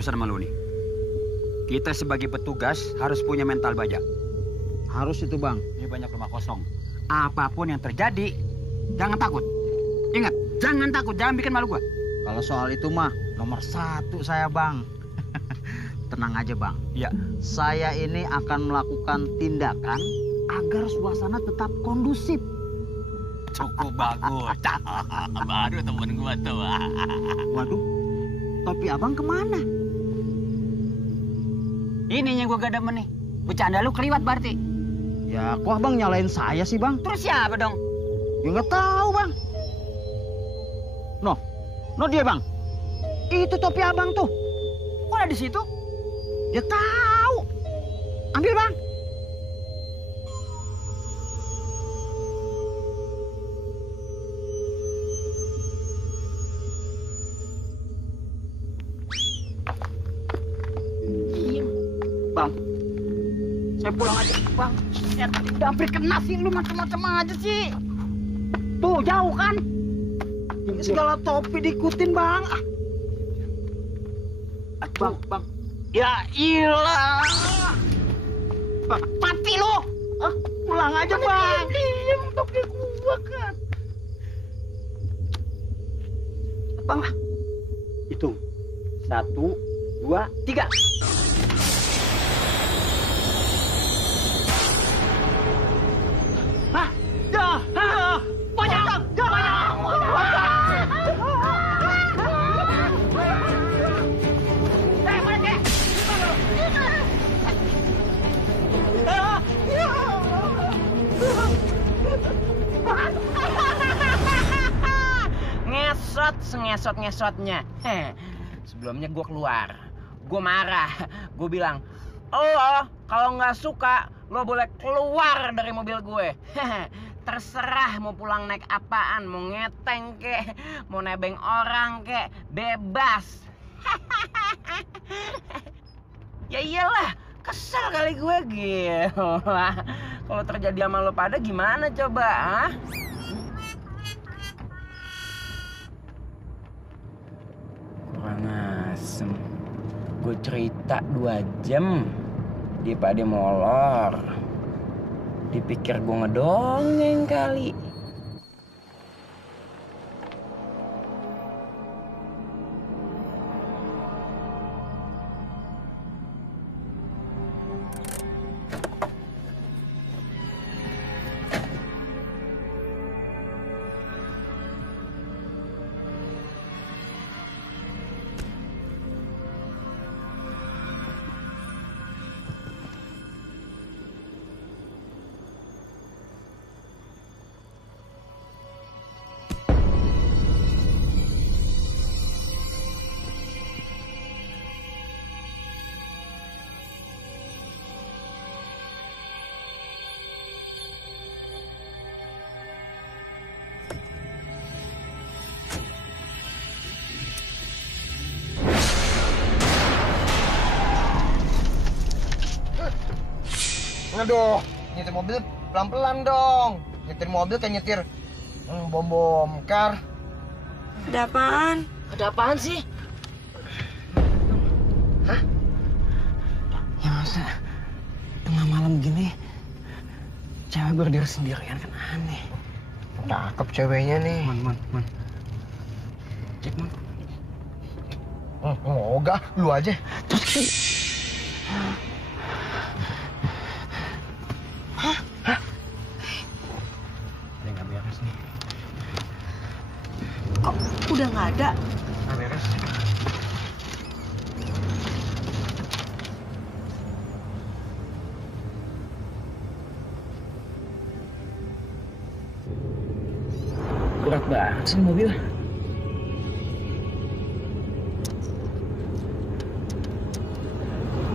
pesan sama lu nih. Kita sebagai petugas harus punya mental baja. Harus itu, Bang. Ini banyak rumah kosong. Apapun yang terjadi, jangan takut. Ingat, jangan takut, jangan bikin malu gua. Kalau soal itu mah nomor 1 saya, Bang. Tenang aja, Bang. Iya. Saya ini akan melakukan tindakan agar suasana tetap kondusif. Cukup bagus. Baru temen gua tuh. Waduh, topi abang kemana? Ini yang gua gak demen nih. Bercanda lu keliwat berarti. Ya, kok abang nyalain saya sih, Bang? Terus siapa dong? Ya nggak tahu, Bang. No dia, Bang. Itu topi abang tuh. Kok ada di situ? Ya tahu. Ambil, Bang. Bang, saya pulang aja. Bang, ya tadi udah hampir kena sih. Lu macam-macam aja sih. Tuh, jauh kan? Ini segala topi diikutin, Bang. Bang. Ya ilah. Bang, mati lu. Pulang aja, Bang. Diam, topi gua kan. Bang, hitung. 1, 2, 3. Ngesot-ngesotnya. Sebelumnya gue keluar. Gue marah. Gue bilang, lo kalau nggak suka, lo boleh keluar dari mobil gue. Terserah mau pulang naik apaan. Mau ngeteng kek, mau nebeng orang kek, bebas. Ya iyalah, kesel kali gue. Gila. Kalau terjadi sama lo pada gimana coba, ah? Kurang asem. Gue cerita 2 jam, dia pada molor. Dipikir gue ngedongeng kali. Aduh, nyetir mobil pelan-pelan dong. Nyetir mobil kayak nyetir bom kar. Ada apaan? Ada apaan sih? Hah? Ya masa tengah malam gini cewek berdiri sendirian kan aneh. Cakep ceweknya nih. Man. Cek, Man. Moga, lu aja. Ada nggak beres nih? Kok udah nggak ada? Nggak beres. Berat banget sih mobil.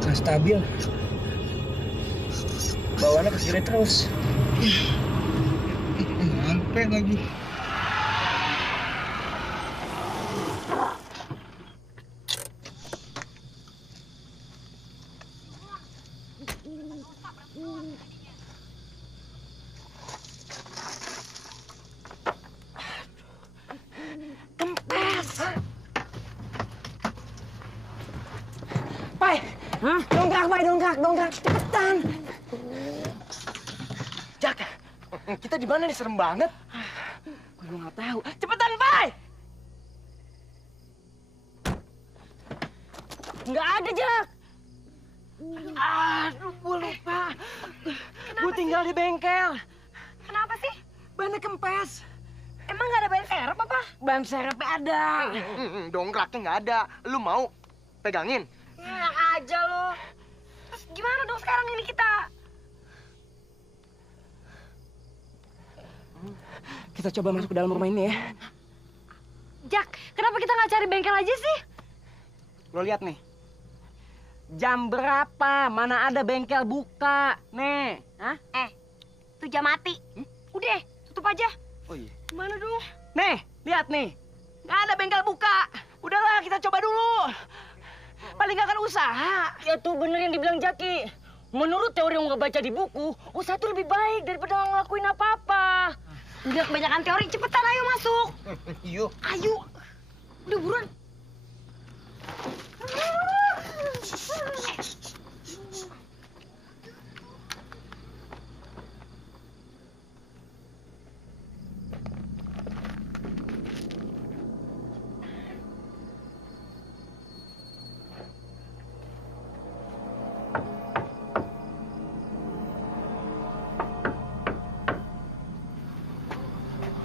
Nggak stabil. Bawaannya ke kiri terus. Sampai lagi. Bay, dongkrak, cepetan. Jak, kita di mana nih? Serem banget. Gue nggak tahu. Cepetan, Bay. Nggak ada, Jak. Aduh, gue lupa. Gue tinggal di bengkel. Kenapa sih? Bannya kempes. Emang nggak ada ban serep apa? Ban serepnya ada. Dongkraknya nggak ada. Lu mau pegangin? Enak aja lo. Terus gimana dong sekarang ini kita? Kita coba masuk ke dalam rumah ini ya. Jak, kenapa kita nggak cari bengkel aja sih? Lo lihat nih. Jam berapa? Mana ada bengkel buka? Nih, hah? Tuh jam mati. Udah, tutup aja. Oh iya. Gimana dong? Nih, lihat nih. Nggak ada bengkel buka. Udahlah, kita coba dulu. Paling nggak akan usaha. Ya tuh bener yang dibilang Jaki. Menurut teori yang nggak baca di buku, usaha itu lebih baik daripada ngelakuin apa-apa. Udah kebanyakan teori, cepetan ayo masuk. Yuk. Ayo. Udah buruan.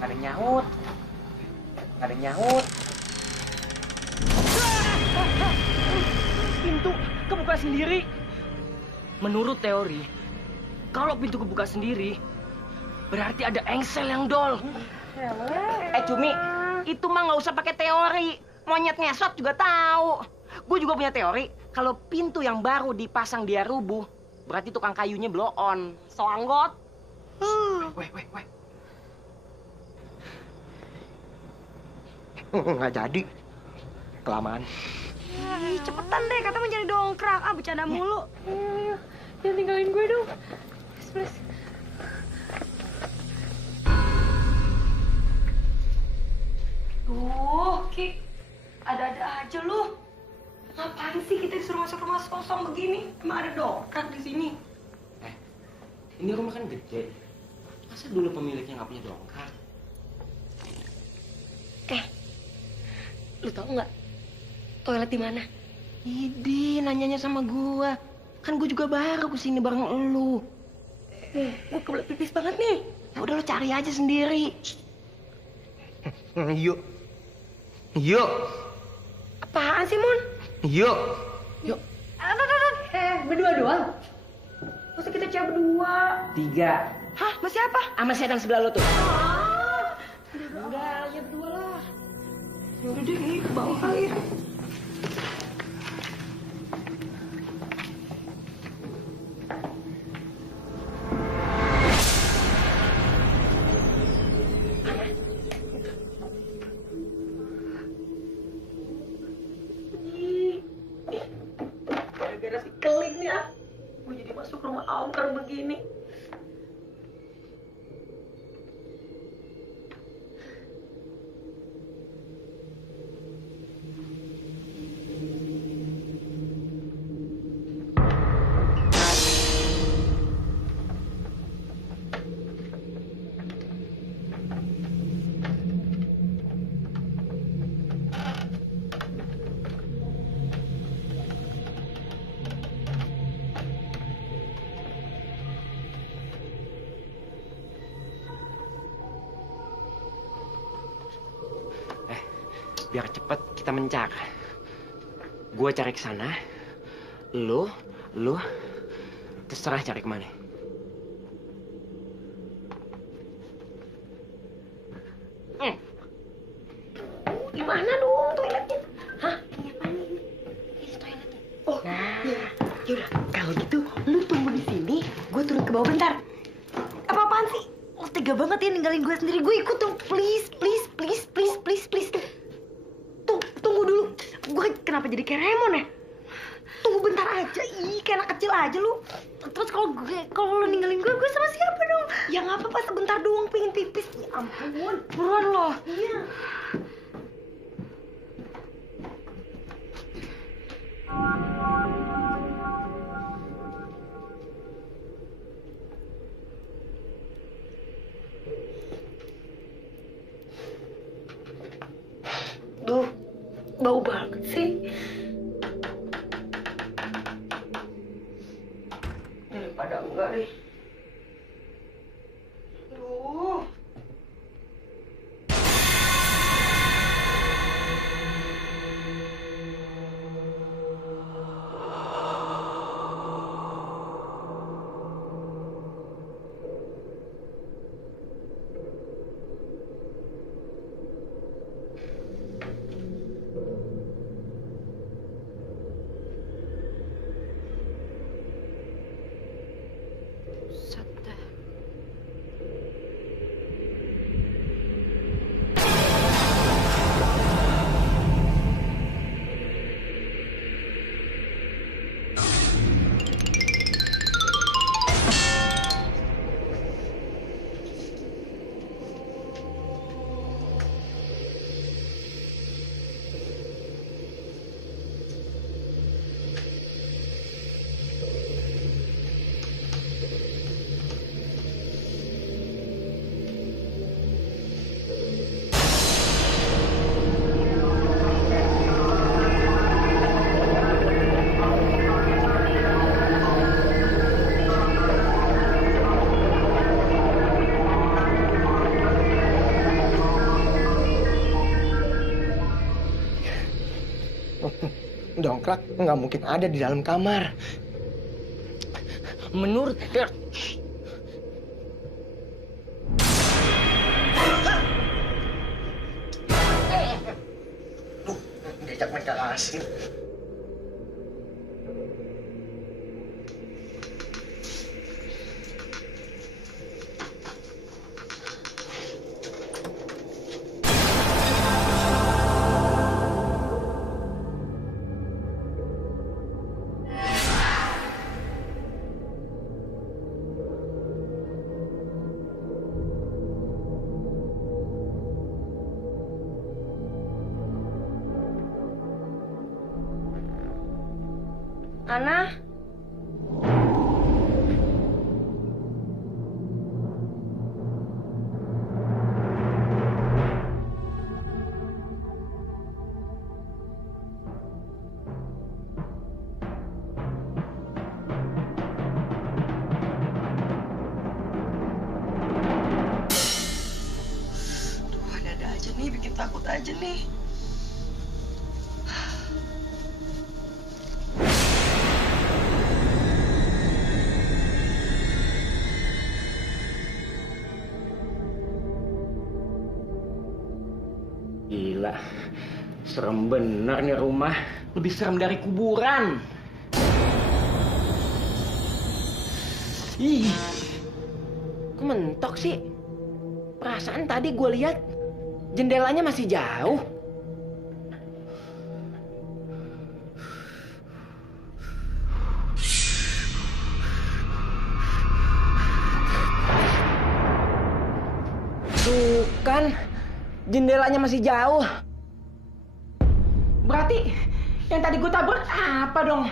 Nggak ada yang nyaut. Nggak ada yang nyaut. Pintu kebuka sendiri. Menurut teori, kalau pintu kebuka sendiri, berarti ada engsel yang dol. Cumi, itu mah nggak usah pakai teori. Monyet ngesot juga tahu. Gue juga punya teori. Kalau pintu yang baru dipasang dia rubuh, berarti tukang kayunya blow on. So anggot. Weh. Nggak jadi. Kelamaan. Ih, cepetan deh, kata mau jadi dongkrak. Ah, bercanda mulu. Jangan tinggalin gue dong. Please. Duh, Ki. Ada-ada aja lu. Ngapain sih kita disuruh masuk rumah kosong begini? Emang ada dongkrak di sini? Ini rumah kan gede. Masa dulu pemiliknya nggak punya dongkrak? Lu tau nggak toilet di mana? Idi, nanyanya sama gua. Kan gua juga baru kesini bareng elu. Gue kebelet pipis banget nih. Ya udah lu cari aja sendiri. Yuk. Apaan sih, Mon? Yuk. Berdua doang? Masa kita cewek berdua? 3. Hah? Masih apa? Sama setan sebelah lo tuh. Udah, ya berdua lah. Yaudah deh, ini ke bawah kali ya. Gara-gara si keling nih ah. Gue jadi masuk rumah angker begini. Biar cepet kita mencar. Gua cari ke sana. Lu terserah cari kemana. Gimana dong toiletnya? Hah? Ini apaan ini? Ini toiletnya. Oh, iya. Yaudah, kalau gitu lu tunggu di sini, gue turun ke bawah bentar. Apa-apaan sih? Lo tega banget ya ninggalin gue sendiri. Gue ikut dong, please. Tunggu dulu. Gue kenapa jadi kayak Raymond ya? Tunggu bentar aja. Ih, kayak anak kecil aja lu. Terus kalau lu ninggalin gue sama siapa dong? Ya nggak apa-apa, sebentar doang pengen pipis. Ya ampun, buruan loh. Iya. Bau banget sih. Daripada enggak deh. Aduh. Dongkrak nggak mungkin ada di dalam kamar. Menurut Diajak mereka asing. Ana? Aduh, ada aja nih, bikin takut aja nih. Gila, serem bener nih rumah. Lebih serem dari kuburan. Ih, kok mentok sih? Perasaan tadi gue lihat jendelanya masih jauh. Tuh kan, jendelanya masih jauh. Berarti yang tadi gue tabrak apa dong?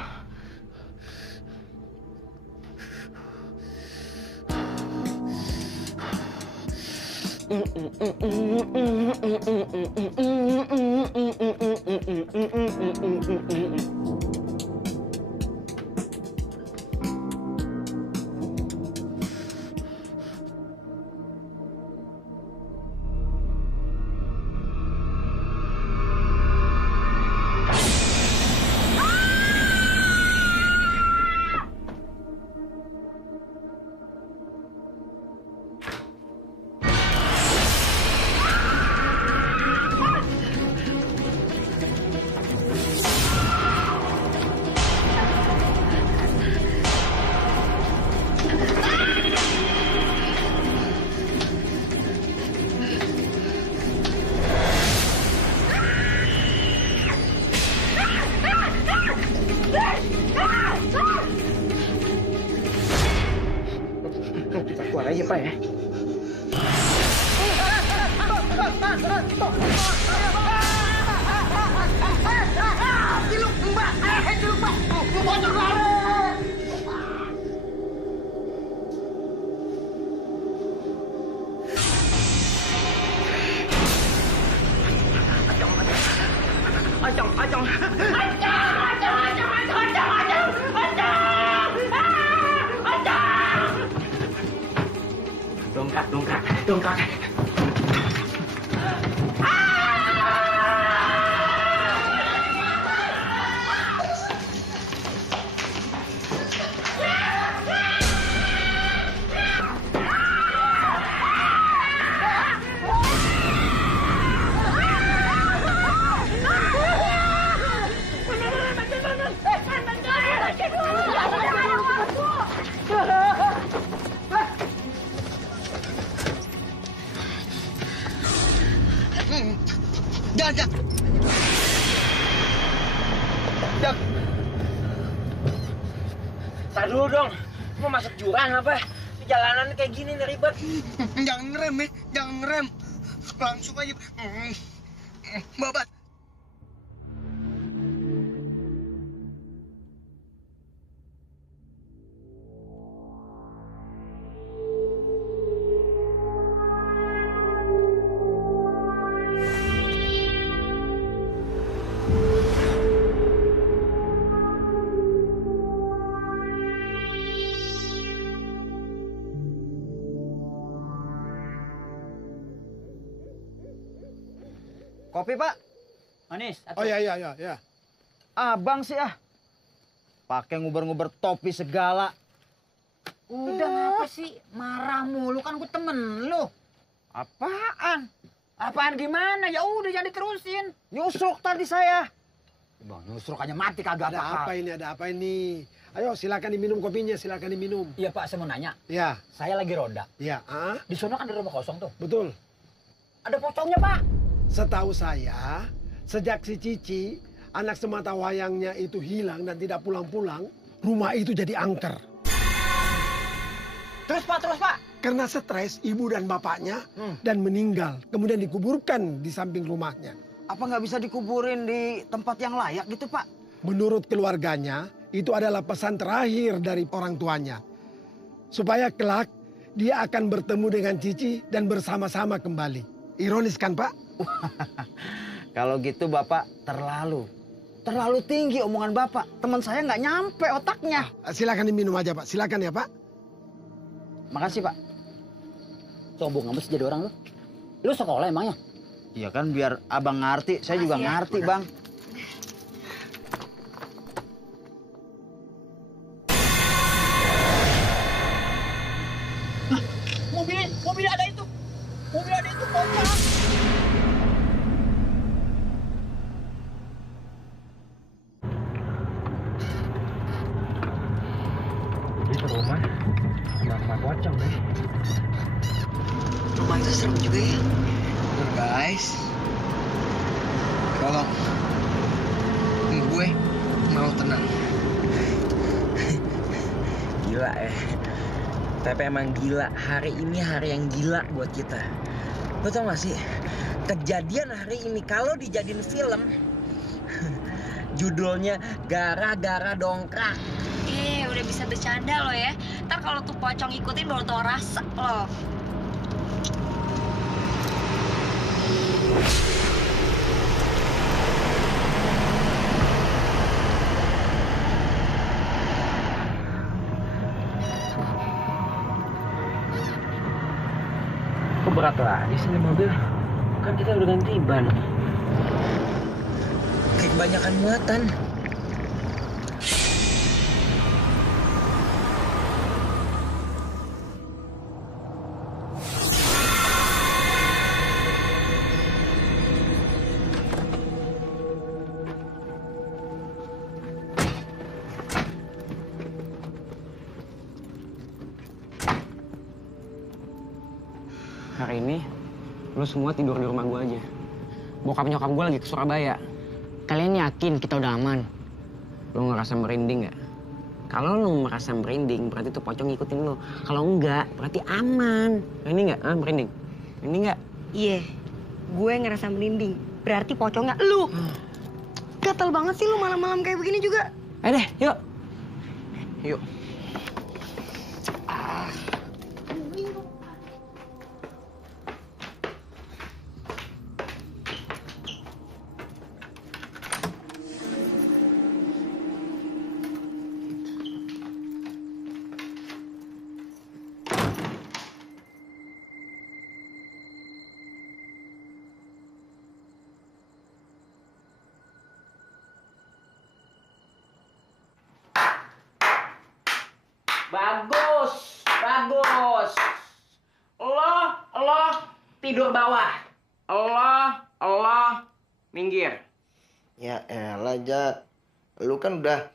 Kita keluar aja, Pak ya. Dongkrak. Jak. Tar dulu dong. Mau masuk jurang apa? Jalanan kayak gini nih ribet. Jangan ngerem ya, jangan ngerem. Langsung aja. Babat. Kopi, Pak. Manis. Oh ya. Abang sih ah. Pakai nguber-nguber topi segala. Udah ngapa sih? Marah mulu kan gue temen lu. Apaan? Apaan gimana? Ya udah jangan diterusin. Nyusruk tadi saya. Bang, nyusruk aja mati kagak Ada apa ini? Ayo silakan diminum kopinya, silakan diminum. Iya Pak, saya mau nanya. Ya, Saya lagi roda. ya. Di sana kan ada rumah kosong tuh. Betul. Ada pocongnya Pak. Setahu saya, sejak si Cici, anak semata wayangnya itu hilang dan tidak pulang-pulang, rumah itu jadi angker. Terus Pak. Karena stres ibu dan bapaknya dan meninggal, kemudian dikuburkan di samping rumahnya. Apa nggak bisa dikuburin di tempat yang layak gitu, Pak? Menurut keluarganya, itu adalah pesan terakhir dari orang tuanya. Supaya kelak dia akan bertemu dengan Cici dan bersama-sama kembali. Ironis kan, Pak? Kalau gitu Bapak terlalu tinggi omongan Bapak. Teman saya nggak nyampe otaknya. Silakan diminum aja, Pak. Silakan ya, Pak. Makasih, Pak. Sombong amat sih jadi orang lu. Lu sekolah emangnya? Iya kan biar abang ngerti, saya juga ngerti, Bang. Mobil ada itu. Mobil ada itu pocong. Itu rumah pocong deh. Rumah itu serem juga ya. Guys, tolong. Gue mau tenang. Gila ya. Tapi emang gila, hari ini hari yang gila buat kita. Lo tau gak sih, kejadian hari ini kalau dijadiin film, judulnya Gara-gara Dongkrak. Udah bisa bercanda lo ya. Ntar kalau tuh pocong ikutin baru tau rasa lo. Kok berat lagi sih ini mobil? Kan kita udah ganti ban. Kayak kebanyakan muatan. Hari ini, lu semua tidur di rumah gue aja. Bokap nyokap gue lagi ke Surabaya. Kalian yakin kita udah aman? Lu ngerasa merinding nggak? Kalau lu merasa merinding, berarti tuh pocong ngikutin lu. Kalau enggak, berarti aman. Ini nggak? Merinding? Ini nggak? Iya, gue ngerasa merinding. Berarti pocongnya lu. Gatel banget sih lu malam-malam kayak begini juga. Ayo deh, yuk. Yuk. Bagus. Lo tidur bawah. Lo minggir. Ya elah, Jak. Lu kan udah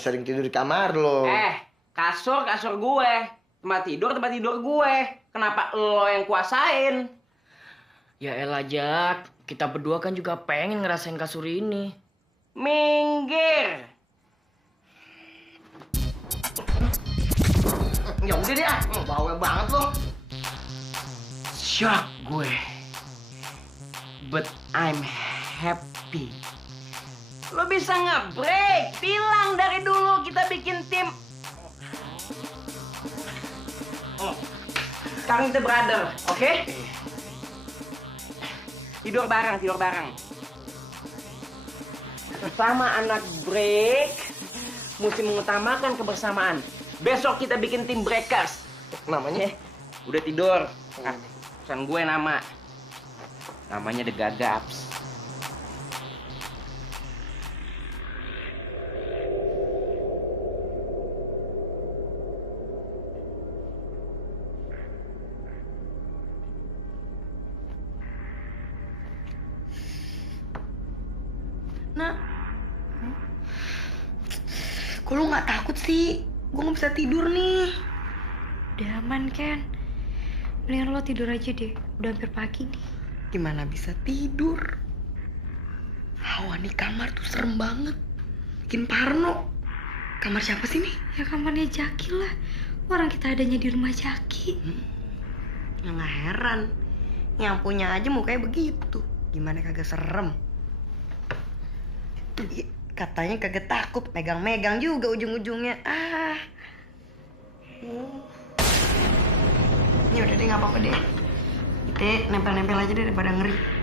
sering tidur di kamar lo. Kasur gue. Tempat tidur gue. Kenapa lo yang kuasain? Ya elah, Jak. Kita berdua kan juga pengen ngerasain kasur ini. Minggir. Ya udah deh, bawel banget lo. Shock gue. But I'm happy. Lo bisa nge-break. Bilang dari dulu kita bikin tim. Sekarang kita brother, oke? Tidur bareng. Bersama anak break, mesti mengutamakan kebersamaan. Besok kita bikin tim breakers. Namanya? Udah tidur. Pesan gue nama. Namanya The Gagaps. Nak, kok lu nggak takut sih? Gue nggak bisa tidur nih. Udah aman, Ken. Mendingan lo tidur aja deh. Udah hampir pagi nih. Gimana bisa tidur? Hawa nih kamar tuh serem banget. Bikin parno. Kamar siapa sih nih? Ya kamarnya Jaki lah. Orang kita adanya di rumah Jaki. Ya nggak heran. Yang punya aja mukanya begitu. Gimana kagak serem? Katanya kagak takut. Megang-megang juga ujung-ujungnya. Ini udah deh, nggak apa-apa deh. Kita nempel-nempel aja deh daripada ngeri.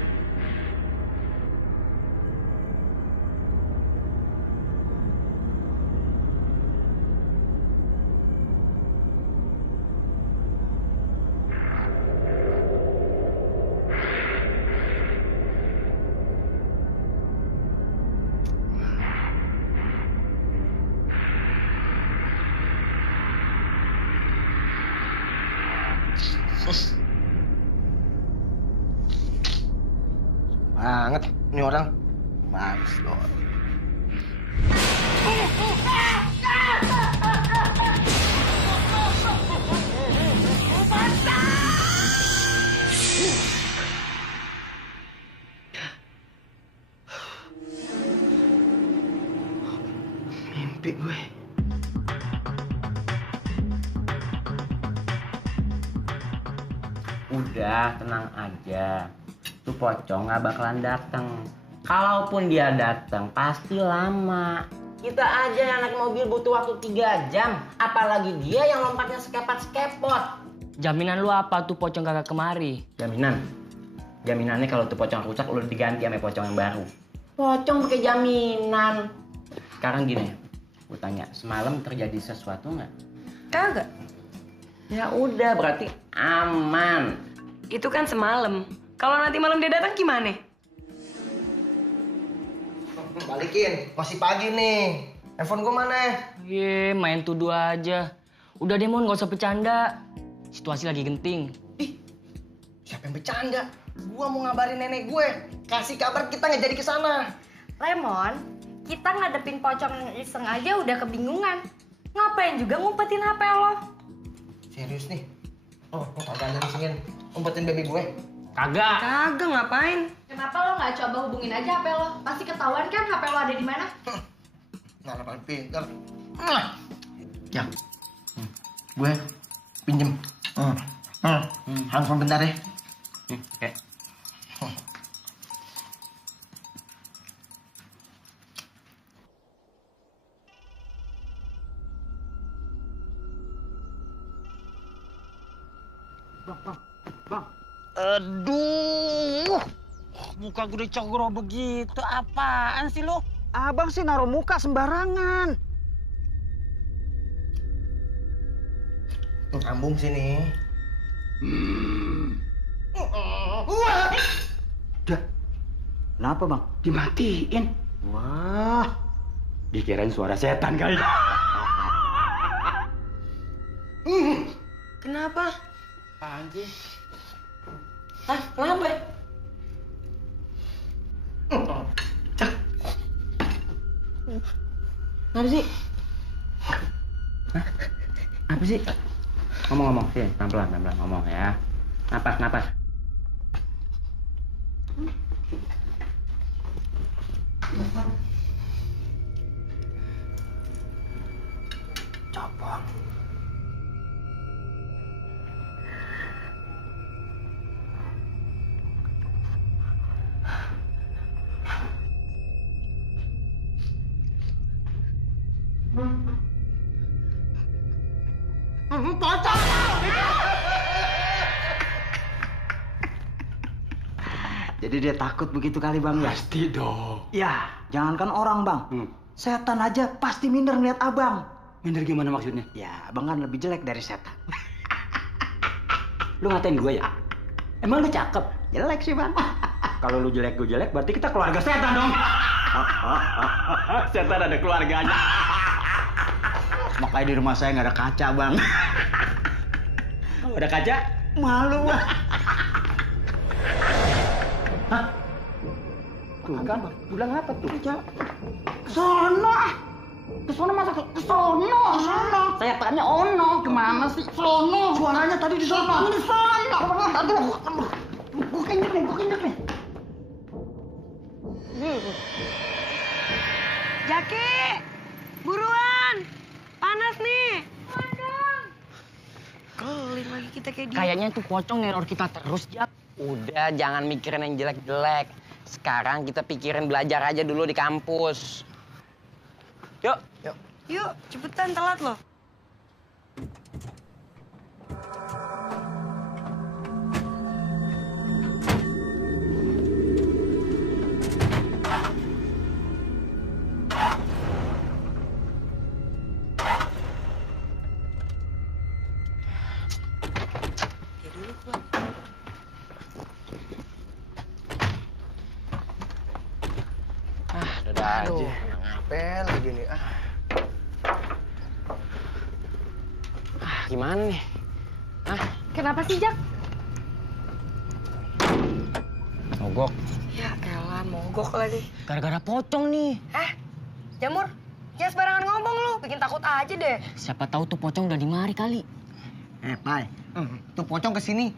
Banget ini orang. Males loh. Mimpi gue. Udah, tenang aja. Tuh pocong nggak bakalan datang. Kalaupun dia datang, pasti lama. Kita aja yang naik mobil butuh waktu 3 jam. Apalagi dia yang lompatnya sekepot-sekepot. Jaminan lu apa tuh pocong kagak kemari? Jaminannya kalau tuh pocong rusak, lu diganti sama pocong yang baru. Pocong pakai jaminan. Sekarang gini, gue tanya, semalam terjadi sesuatu nggak? Kagak. Ya udah, berarti aman. Itu kan semalam. Kalau nanti malam dia datang gimana? Balikin, masih pagi nih. Handphone gue mana? Ye, main tuduh aja. Udah deh, Mon, gak usah bercanda. Situasi lagi genting. Ih, siapa yang bercanda? Gua mau ngabarin nenek gue. Kasih kabar kita nggak jadi ke sana. Lemon, kita ngadepin pocong yang iseng aja udah kebingungan. Ngapain juga ngumpetin HP lo? Serius nih? Oh, kagak ada disingin umpetin baby gue. Kagak. Kagak, ngapain? Kenapa lo nggak coba hubungin aja HP lo? Pasti ketahuan kan HP lo ada di mana? Nggak paling pinter. Ya, gue pinjem. Handphone bentar ya. Oke. Bang. Aduh, muka gue dicogro begitu. Apaan sih lo? Abang sih naruh muka sembarangan. Ambung sini. Dah. Kenapa, Bang? Dimatiin. Wah, Dikirain suara setan kali. Kenapa? Apaan sih? Hah? Kenapa? Kenapa sih? Apa sih? Ngomong, sini, pelan-pelan ngomong ya. Napas. Copong. Jadi dia takut begitu kali bang ya? Pasti dong. Ya, jangankan orang bang. Setan aja pasti minder ngeliat abang. Minder gimana maksudnya? Ya, abang kan lebih jelek dari setan. Lu ngatain gue ya? Emang lu cakep? Jelek sih bang. Kalau lu jelek, gue jelek, berarti kita keluarga setan dong. Setan ada keluarganya. Makanya di rumah saya nggak ada kaca bang. Kalau ada kaca, Malu bang. tuh kan, bilang apa tuh? Kesono masa kesono. Setannya ono. Gimana sih? Sono. Suaranya tadi di sono. Di sono. Aduh. Gue kenyek nih. Jaki! Buruan! Panas nih! Kelin lagi kita kayak dia. Kayaknya tuh pocong neror kita terus, Jak. Udah, jangan mikirin yang jelek-jelek. Sekarang kita pikirin belajar aja dulu di kampus. Yuk. Yuk, cepetan telat loh. Udah Aduh, aja. ngapel lagi nih. Gimana nih? Kenapa sih, Jak? Mogok. Ya elah, mogok lagi. Gara-gara pocong nih. Jamur, jangan sembarangan ngomong lu. Bikin takut aja deh. Siapa tahu tuh pocong udah dimari kali. Pai, tuh pocong kesini.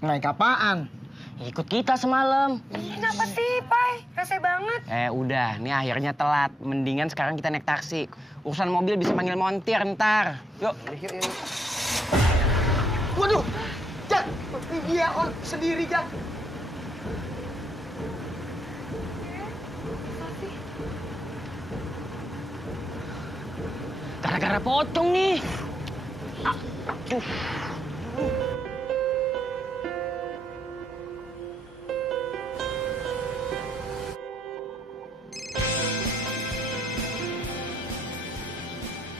Naik apaan? Ikut kita semalam. Kenapa sih, Pai? Rese banget. Udah, nih akhirnya telat. Mendingan sekarang kita naik taksi. Urusan mobil bisa panggil montir ntar. Yuk. Yuk. Waduh, Jak, dia sendiri, Jak. Gara-gara pocong nih.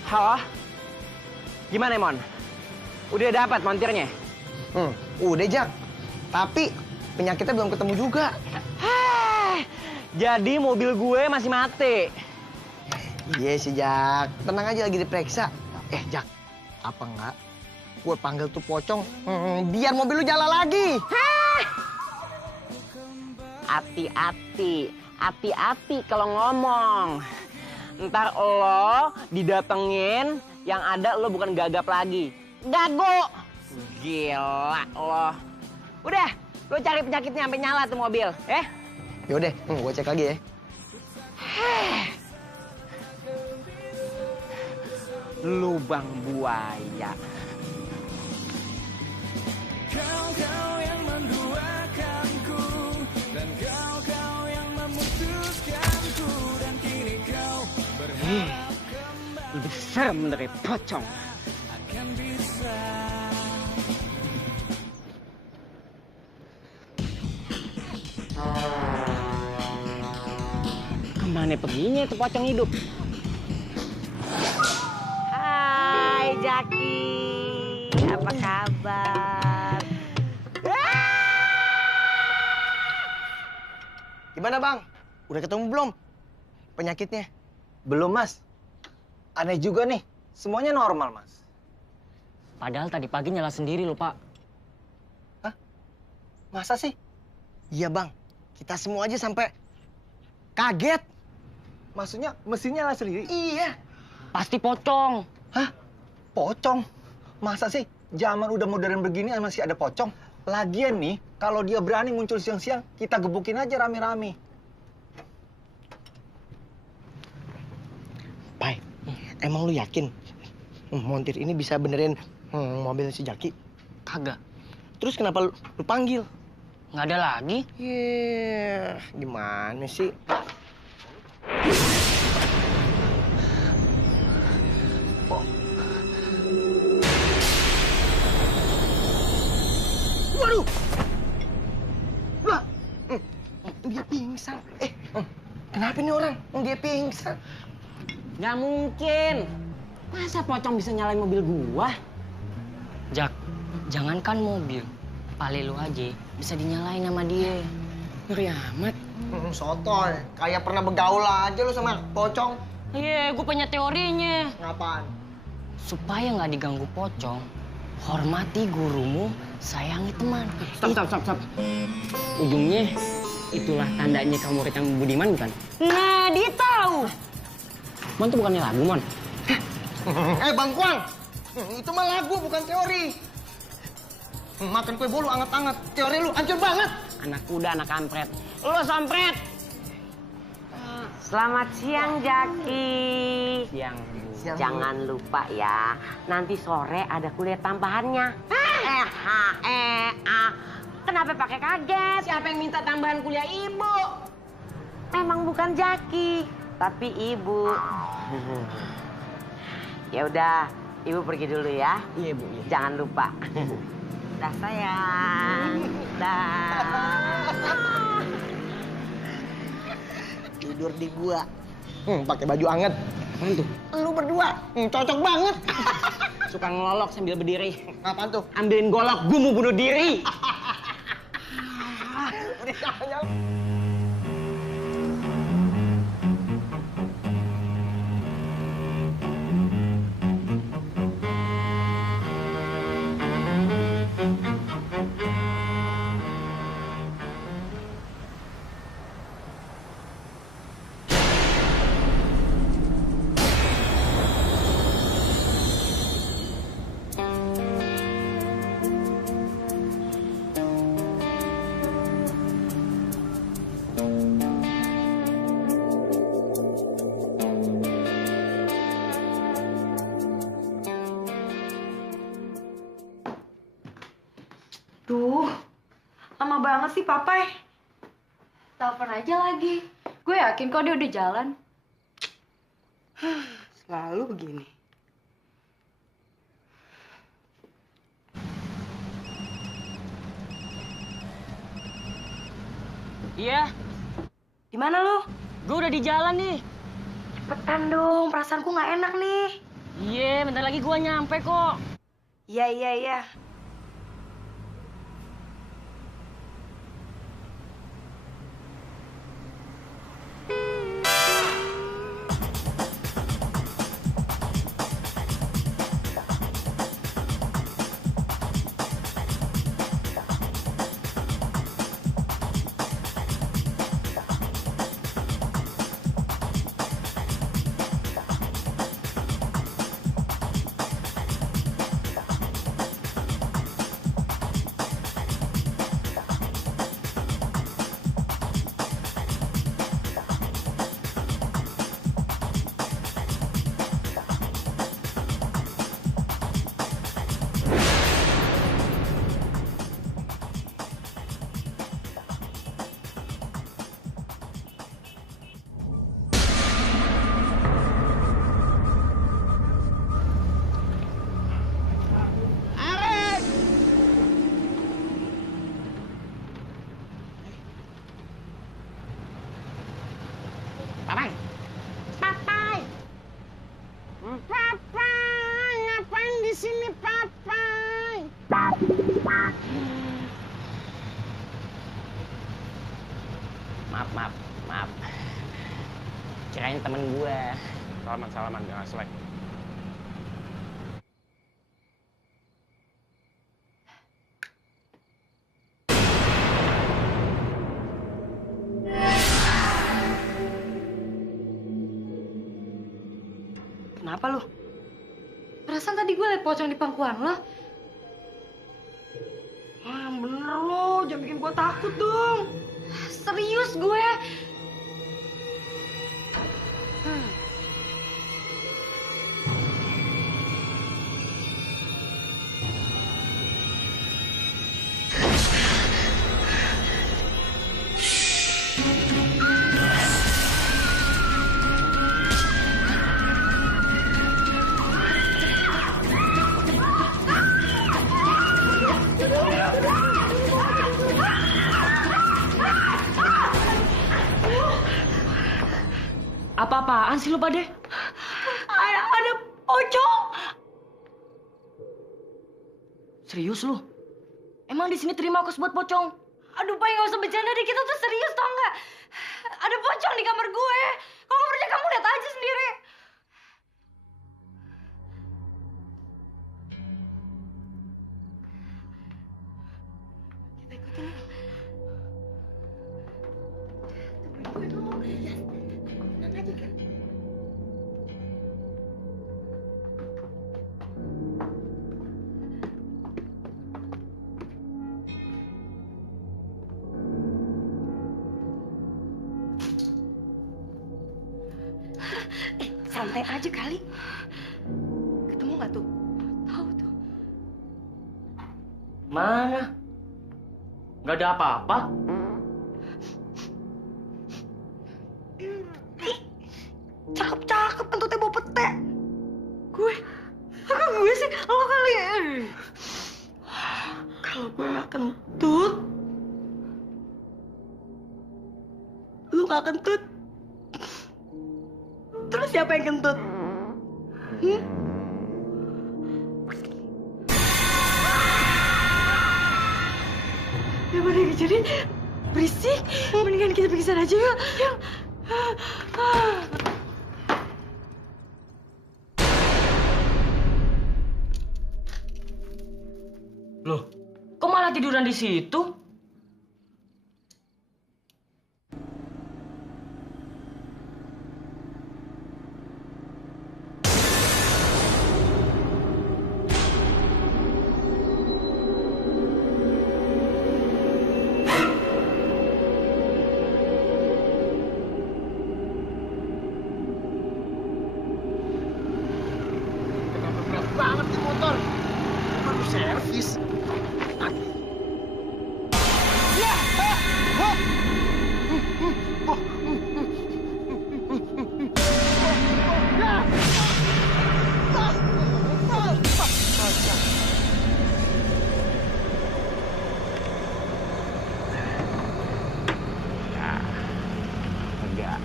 Halo? Gimana, Mon? Udah dapat montirnya? Udah, Jak. Tapi penyakitnya belum ketemu juga. Jadi mobil gue masih mati. Iya sih, Jak. Tenang aja, lagi diperiksa. Jak, apa enggak? Gue panggil tuh pocong, biar mobil lu jalan lagi. Hati-hati kalau ngomong. Ntar lo didatengin, yang ada lo bukan gagap lagi. Gago! Gila lo. Udah, lo cari penyakitnya sampai nyala tuh mobil, Yaudah, gue cek lagi ya. Lubang buaya. Kau yang menduakanku dan kau yang memutuskanku dan kini kau berharap Lebih serem dari pocong. akan bisa. Kemana perginya itu pocong hidup? Hai Jaki, apa kabar? Gimana, Bang? Udah ketemu belum penyakitnya? Belum mas. Aneh juga nih. Semuanya normal mas. Padahal tadi pagi nyala sendiri loh, Pak. Masa sih? Iya bang, kita semua aja sampai kaget. Maksudnya mesinnya nyala sendiri? Iya. Pasti pocong. Hah? Pocong? Masa sih zaman udah modern begini masih ada pocong? Lagian nih, kalau dia berani muncul siang-siang, kita gebukin aja rame-rame. Pai, emang lu yakin montir ini bisa benerin mobil si Jaki? Kagak. Terus kenapa lu panggil? Nggak ada lagi. Gimana sih? Waduh! Wah! Dia pingsan. Kenapa nih orang? Dia pingsan. Nggak mungkin. Masa pocong bisa nyalain mobil gua? Jak, jangankan mobil. Pale lu aja bisa dinyalain sama dia. Ngeri amat. Sotoy, kayak pernah begaul aja lu sama pocong. Iya, gua punya teorinya. Ngapain? Supaya nggak diganggu pocong, hormati gurumu, sayangi teman. Stop. Ujungnya, itulah tandanya kamu murid yang budiman, bukan? Nah, dia tahu. Mon tuh bukannya lagu, Mon. Bang Kuang, itu mah lagu bukan teori. Makan kue bolu anget-anget, teori lu hancur banget. Anak kuda, anak kampret. Lu sampret. Selamat siang, Jaki. Siang, Bu. Jangan lupa ya, nanti sore ada kuliah tambahannya. Kenapa pakai kaget? Siapa yang minta tambahan kuliah Ibu? Memang bukan Jaki, tapi Ibu. Ya udah, Ibu pergi dulu ya. Iya, Bu. Jangan lupa. Dah sayang. Dah. Tidur di gua. Pakai baju anget. Apaan tuh? Lu berdua, cocok banget. Suka ngelolok sambil berdiri. Apaan tuh? Ambilin golok, gue mau bunuh diri. Duh, lama banget sih Papai. Telepon aja lagi. Gue yakin kok dia udah jalan. Selalu begini. Iya. Di mana lu? Gue udah di jalan nih. Cepetan dong, perasaanku nggak enak nih. Iya, bentar lagi gue nyampe kok. Iya. Papai. Papai. Papai, ngapain di sini, Papai? Maaf. Kirain temen gue. Salaman, jangan selek. Kenapa lu? Perasaan tadi gue liat pocong di pangkuan lo. Yang bener lo, jangan bikin gue takut dong. Serius gue. Apa-apaan sih lu pada? Ada pocong. Serius lu? Emang di sini terima kos buat pocong? Aduh, Pai, nggak usah bercanda deh. Kita tuh serius, tau nggak? Ada pocong di kamar gue. Kalau nggak percaya, kamu lihat aja sendiri. Kita ikutin yuk. Temuin gue dulu. Ya, tenang aja kan. Santai aja kali. Ketemu nggak tuh? Tahu tuh. Mana? Nggak ada apa-apa. Cakep kentutnya bawa pete. Gue sih, lo kali ya. Kalau gue nggak kentut, lu nggak kentut. Terus siapa yang kentut? Daripada jadi berisik, mendingan kita pergi sana aja yuk. Yuk. Loh, kok malah tiduran di situ? Banget nih motor. Baru servis. Enggak.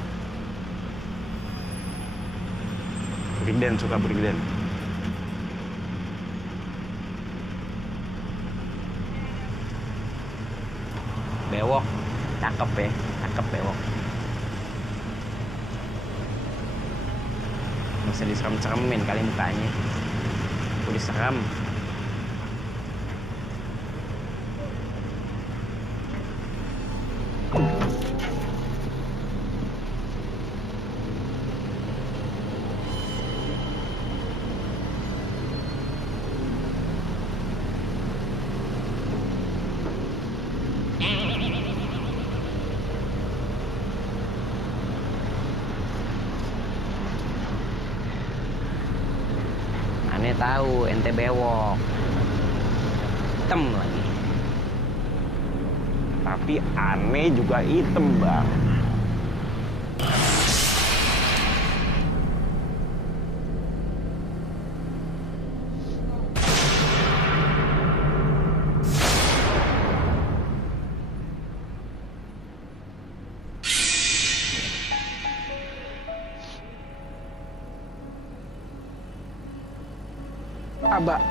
Brigden suka Brigden. Bewok, cakep ya, cakep bewok. Bisa diserem-seremin kali mukanya. Aku diserem. Aneh tahu ente bewok, hitam lagi. Tapi aneh juga hitam, Bang. Abah,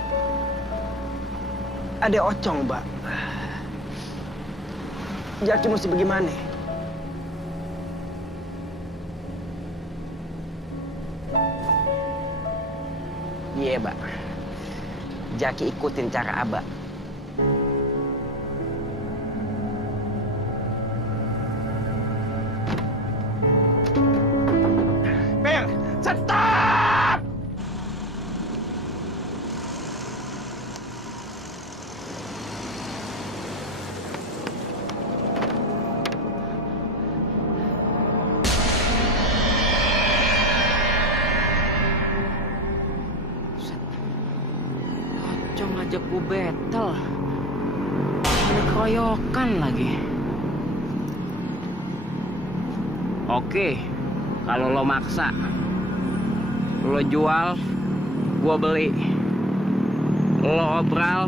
ada ocong, Mbak. Jaki mesti bagaimana? Iya, Mbak. Jaki ikutin cara Abah. Mel, stop! ngajak gue battle. Ada keroyokan lagi. Oke, kalau lo maksa, lo jual, gue beli. Lo obral,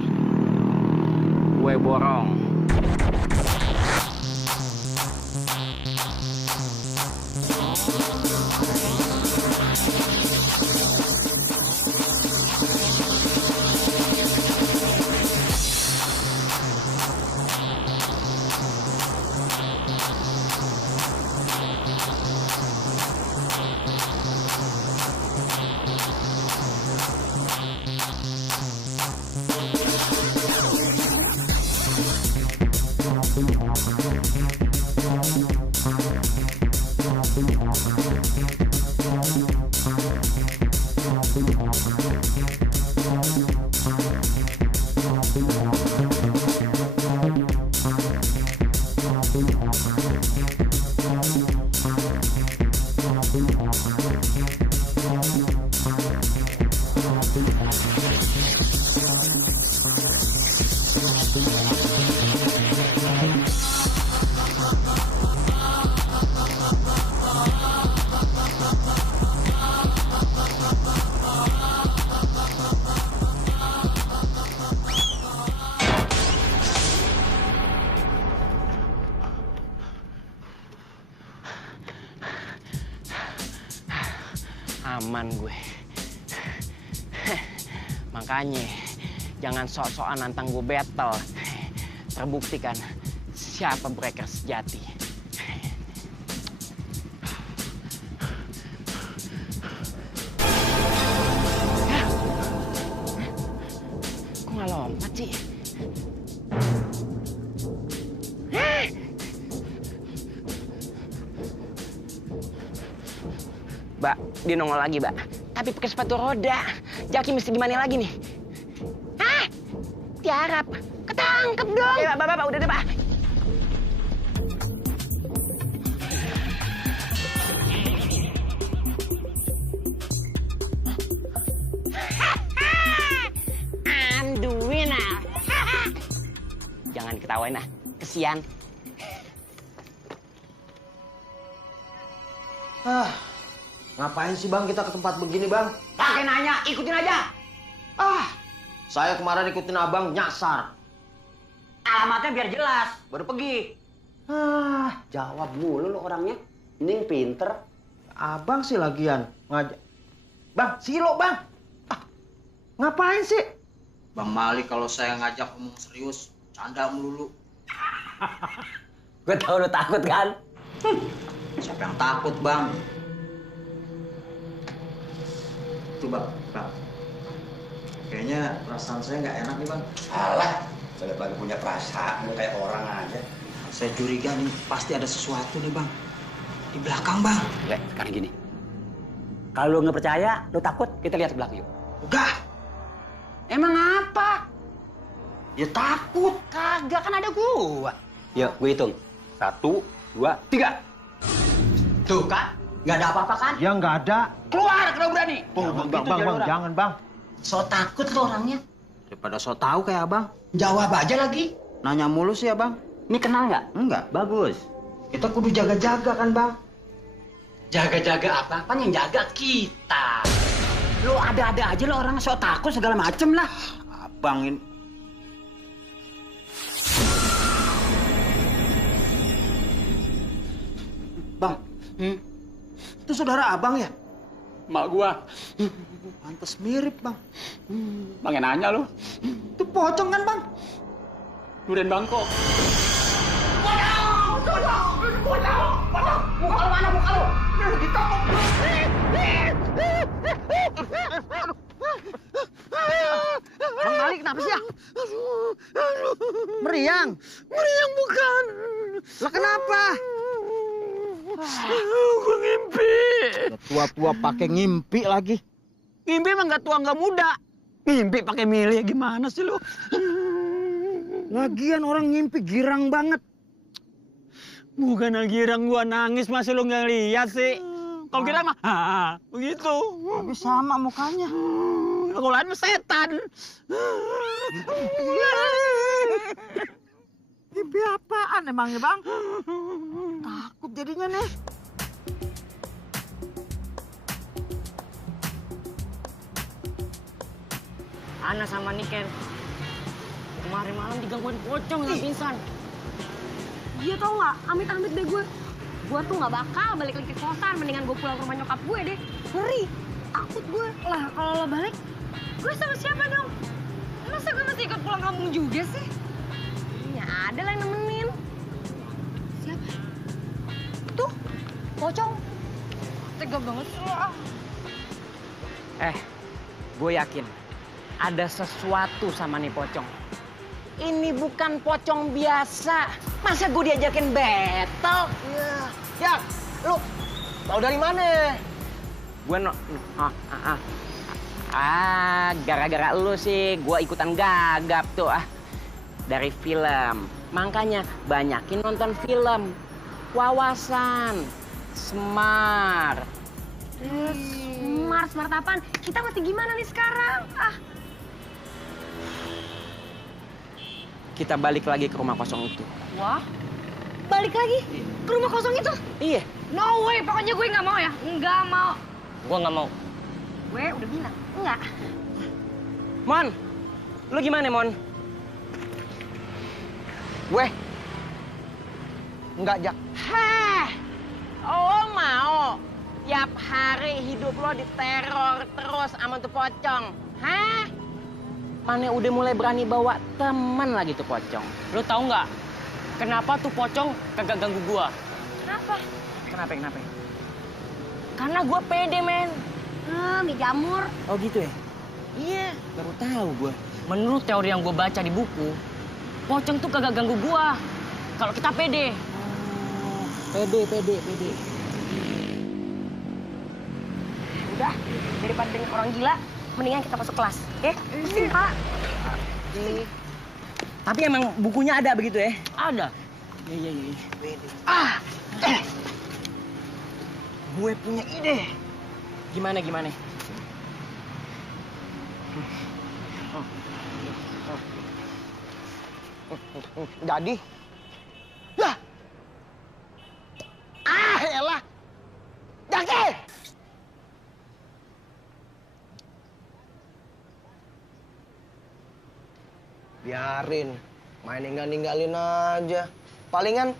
gue borong. Aman gue. Makanya jangan sok-sokan nantang gue battle. Terbukti kan siapa breaker sejati. Kok nggak lompat sih? Mbak, dia nongol lagi, Mbak. Tapi pakai sepatu roda. Jaki mesti gimana lagi nih? Hah? Tiarap. Ketangkep dong. Ya, Mbak, udah deh, Mbak. I'm the winner. Jangan ketawain ah. Kesian. Ngapain sih bang kita ke tempat begini bang? Pakai nanya, ikutin aja. Saya kemarin ikutin abang nyasar. Alamatnya biar jelas, baru pergi. Jawab mulu lo orangnya. Ini pinter. Abang sih lagian ngajak. Bang, silo bang. Ngapain sih? Bang Mali kalau saya ngajak ngomong serius, canda melulu. Gue tau lo takut kan? Siapa yang takut bang? Tuh bang. Kayaknya perasaan saya nggak enak nih bang. Alah, saya lagi punya perasaan kayak orang aja. Saya curiga nih, pasti ada sesuatu nih bang. Di belakang bang. Ya, sekarang gini. Kalau lo nggak percaya, lo takut, kita lihat ke belakang yuk. Enggak. Emang apa? Ya takut. Kagak, kan ada gua. Yuk, gue hitung. 1, 2, 3. Tuh kan, nggak ada apa-apa kan? Ya nggak ada. Keluar kalau berani. Bang, jangan bang. So takut lo orangnya. Daripada so tahu kayak abang. Jawab aja lagi. Nanya mulu sih abang. Ini kenal nggak? Enggak. Bagus. Kita kudu jaga-jaga kan bang. Jaga-jaga apa? Kan yang jaga kita. Lo ada-ada aja lo orang so takut segala macem lah. Abang ini. Bang, itu saudara abang ya? Mak gua. Pantes mirip bang. Bang yang nanya lo. Itu pocong kan bang? Durian Bangkok. Muka lu mana muka lu? Ditokok. Bang Mali kenapa sih ya? Meriang? Meriang bukan. Lah kenapa? Gue ngimpi. Tua-tua pakai ngimpi lagi. Ngimpi emang nggak tua nggak muda. Ngimpi pakai milih gimana sih lu? Lagian orang ngimpi girang banget. Bukan girang gua nangis masih lu nggak lihat sih. Kalau girang mah begitu. Tapi sama mukanya. Sekolahan setan. Mimpi apaan emangnya, Bang? Takut jadinya nih. Ana sama Niken kemarin malam digangguin pocong nggak pingsan. Iya tau nggak, amit-amit deh gue. Gue tuh nggak bakal balik lagi ke kosan, mendingan gue pulang ke rumah nyokap gue deh. Ngeri, takut gue. Lah kalau lo balik, gue sama siapa dong? Masa gue masih ikut pulang kampung juga sih? Ya ada lah yang nemenin. Siapa? Tuh, pocong. Tega banget sih lo. Gue yakin ada sesuatu sama nih pocong. Ini bukan pocong biasa. Masa gue diajakin battle? Ya, lu tahu dari mana? Gue gara-gara lu sih gue ikutan gagap tuh dari film. Makanya banyakin nonton film. Wawasan, smart. Smart apaan? Kita mesti gimana nih sekarang? Kita balik lagi ke rumah kosong itu. Wah, balik lagi ke rumah kosong itu? Iya. No way, pokoknya gue nggak mau ya. Nggak mau. Gue nggak mau. Gue udah bilang, enggak. Mon, lu gimana, Mon? Gue enggak, Jak. Oh mau? Tiap hari hidup lo diteror terus sama tuh pocong. Mana udah mulai berani bawa teman lagi tuh pocong. Lo tahu nggak kenapa tuh pocong kagak ganggu gua? Kenapa? Karena gua pede, men. Mie jamur. Oh gitu ya? Iya. Baru tahu gua. Menurut teori yang gua baca di buku, pocong tuh kagak ganggu gua. Kalau kita pede. Pede. Udah, daripada dengan orang gila, mendingan kita masuk kelas, oke? Sini, Pak. Tapi emang bukunya ada begitu ya? Ada. Iya. Gue punya ide. Gimana? Jadi, lah, elah, Jaki! Biarin, main ninggalin aja. Palingan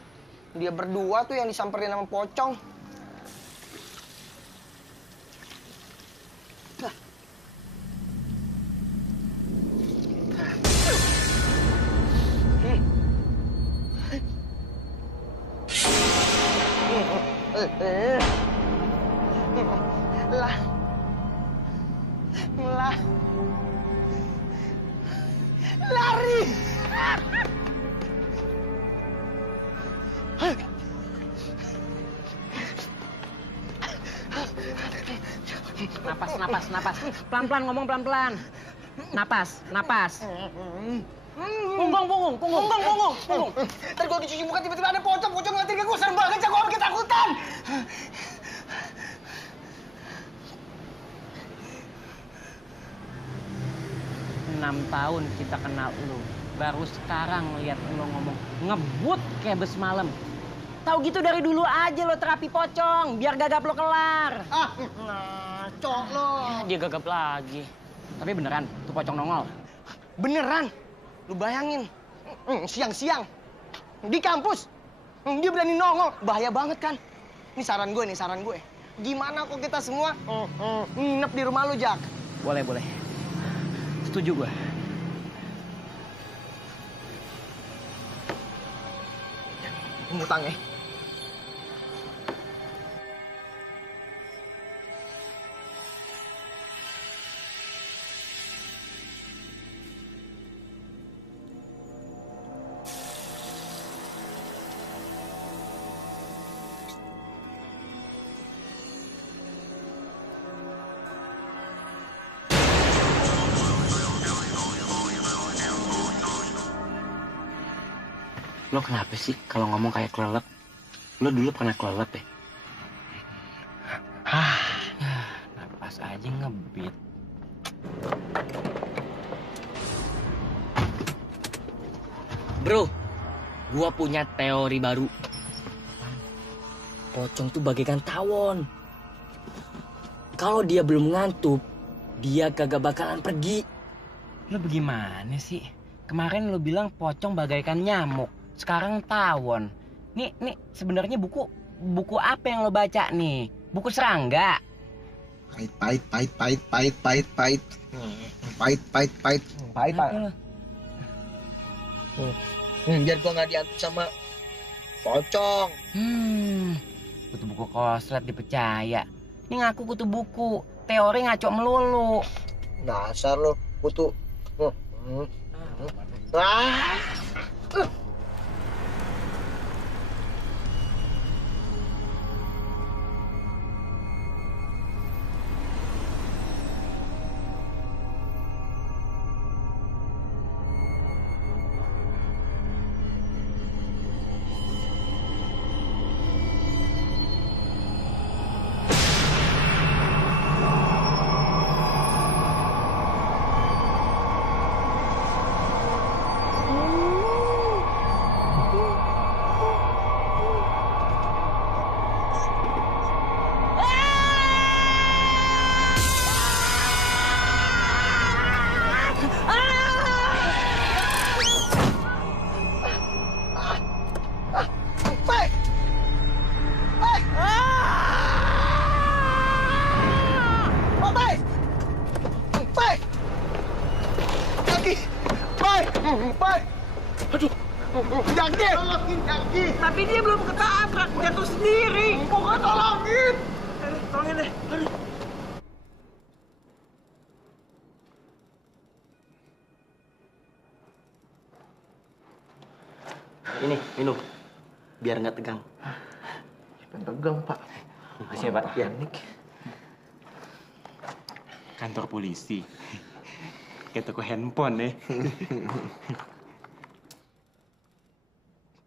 dia berdua tuh yang disamperin sama pocong. Lari! Napas. Pelan-pelan ngomong pelan-pelan. Napas. Punggung. Ntar gue dicuci muka tiba-tiba ada pocong ngeliatin ke gue, serem banget, gue orang ketakutan. 6 tahun kita kenal lu. Baru sekarang lihat lu ngomong ngebut kayak bes malam. Tahu gitu dari dulu aja lo terapi pocong, biar gagap lo kelar. Ngaco lo. Dia gagap lagi. Tapi beneran, tuh pocong nongol. Beneran. Lu bayangin, siang-siang di kampus, dia berani nongol. Bahaya banget kan? Ini saran gue. Gimana kok kita semua nginep di rumah lu, Jak? Boleh. Setuju gue. Ngutang ya. Lo kenapa sih kalau ngomong kayak kelelep? Lo dulu pernah kelelep ya? Napas aja ngebit. Bro, gua punya teori baru. Pocong tuh bagaikan tawon. Kalau dia belum ngantuk, dia kagak bakalan pergi. Lu bagaimana sih? Kemarin lu bilang pocong bagaikan nyamuk, sekarang tawon. Nih sebenarnya buku apa yang lo baca nih? Buku serangga. Pahit. Biar gua nggak diantuk sama pocong. Kutu buku koslet dipercaya. Ini ngaku kutu buku, teori ngaco melulu. Dasar lo, kutu. Tapi dia belum ketabrak, jatuh sendiri. Pokoknya tolongin. Tolongin deh. Aduh. Ini, minum. Biar nggak tegang. Tegang, Pak. Makasih ya, Pak. Ya, Nik. Kantor polisi. Kayak toko handphone nih.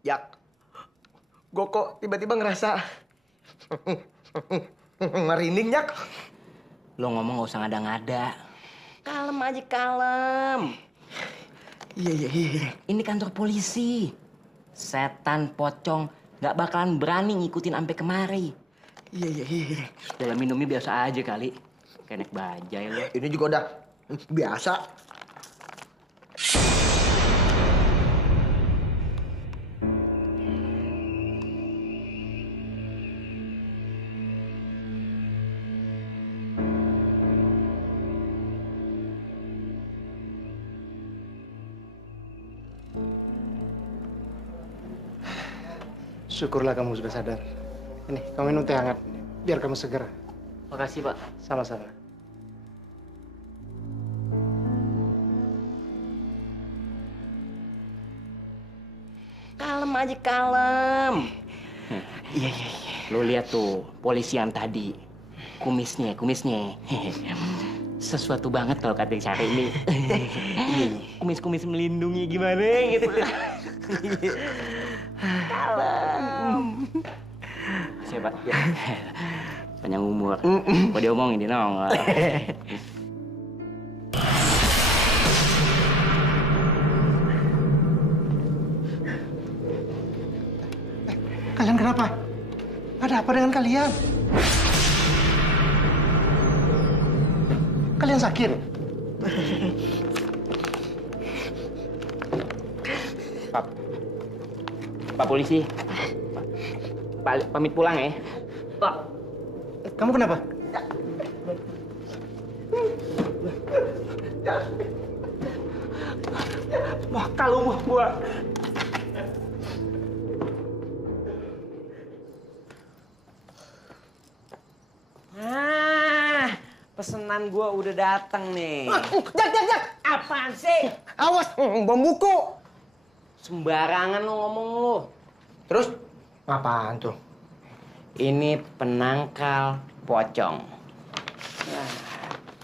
Jak, gue kok tiba-tiba ngerasa merinding, Jak. Lo ngomong gak usah ngada-ngada. Kalem aja, kalem. Iya. Ini kantor polisi. Setan pocong gak bakalan berani ngikutin sampai kemari. Iya. Dalam minumnya biasa aja kali. Kayak naik bajai lo. Ini juga udah biasa. Syukurlah kamu sudah sadar. Ini, kamu minum teh hangat. Biar kamu seger. Makasih, Pak. Sama-sama. Kalem aja, kalem. Iya. Lo lihat tuh, polisi yang tadi. Kumisnya. Sesuatu banget kalau kata cari ini. Kumis-kumis melindungi gimana gitu. Kalem. Siapa? Ya. Panjang umur. Kok diomongin di nongol. Kalian kenapa? Ada apa dengan kalian? Kalian sakit? Pak polisi. Pak, pamit pulang ya. Pak. Kamu kenapa? Wah, kalau gua. Pesanan gua udah datang nih. Jak. Apaan sih? Awas, bom buku. Sembarangan lo ngomong lo. Terus? Apaan tuh? Ini penangkal pocong.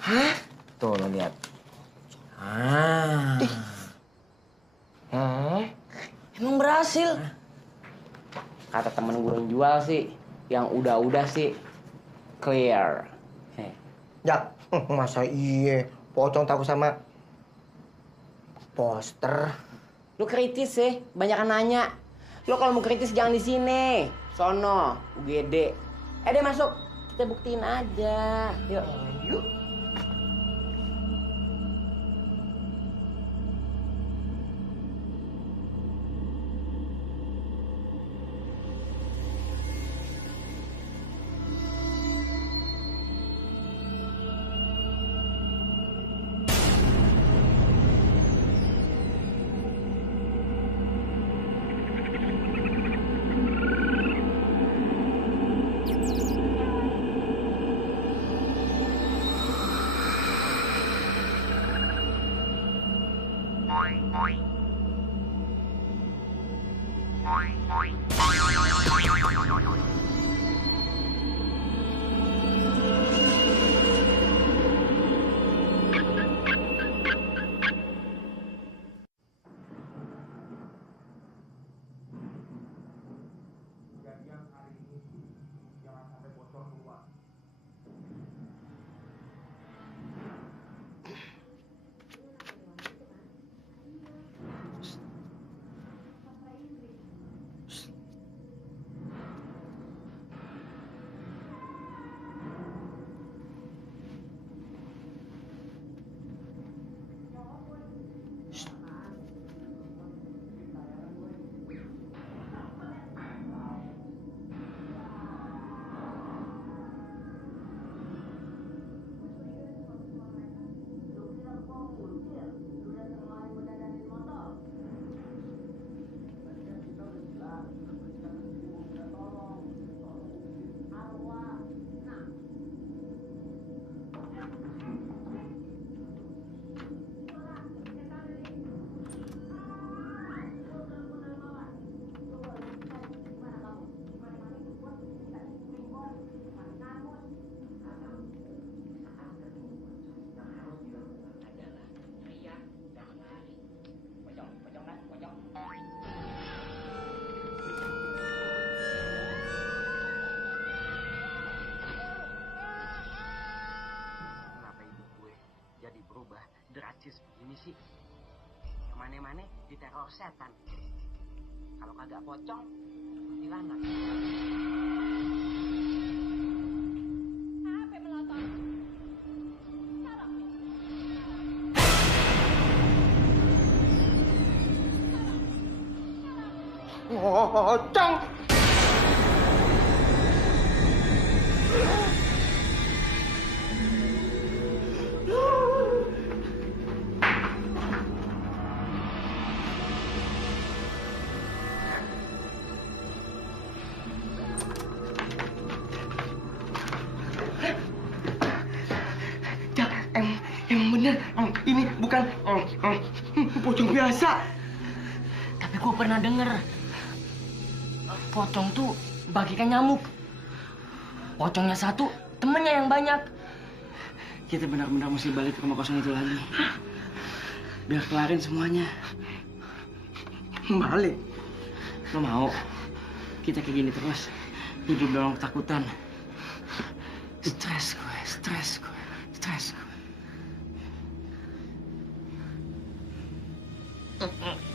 Hah? Tuh lo lihat. Emang berhasil? Kata temen gue yang jual sih, yang udah sih clear. Jak, masa iya pocong takut sama poster? Lu kritis sih, banyak nanya. Lu kalau mau kritis jangan di sini. Sono, UGD. Deh masuk. Kita buktiin aja. Yuk. Yuk. Drastis begini sih. Kemana-mana diteror setan. Kalau kagak pocong, kuntilanak. Apa melotot? Pocong. Emang bener, ini bukan pocong biasa. Tapi gue pernah denger, pocong tuh bagikan nyamuk. Pocongnya satu, temennya yang banyak. Kita benar-benar mesti balik ke rumah kosong itu lagi. Biar kelarin semuanya. Balik? Lo mau? Kita kayak gini terus, hidup dalam ketakutan. Stres gue.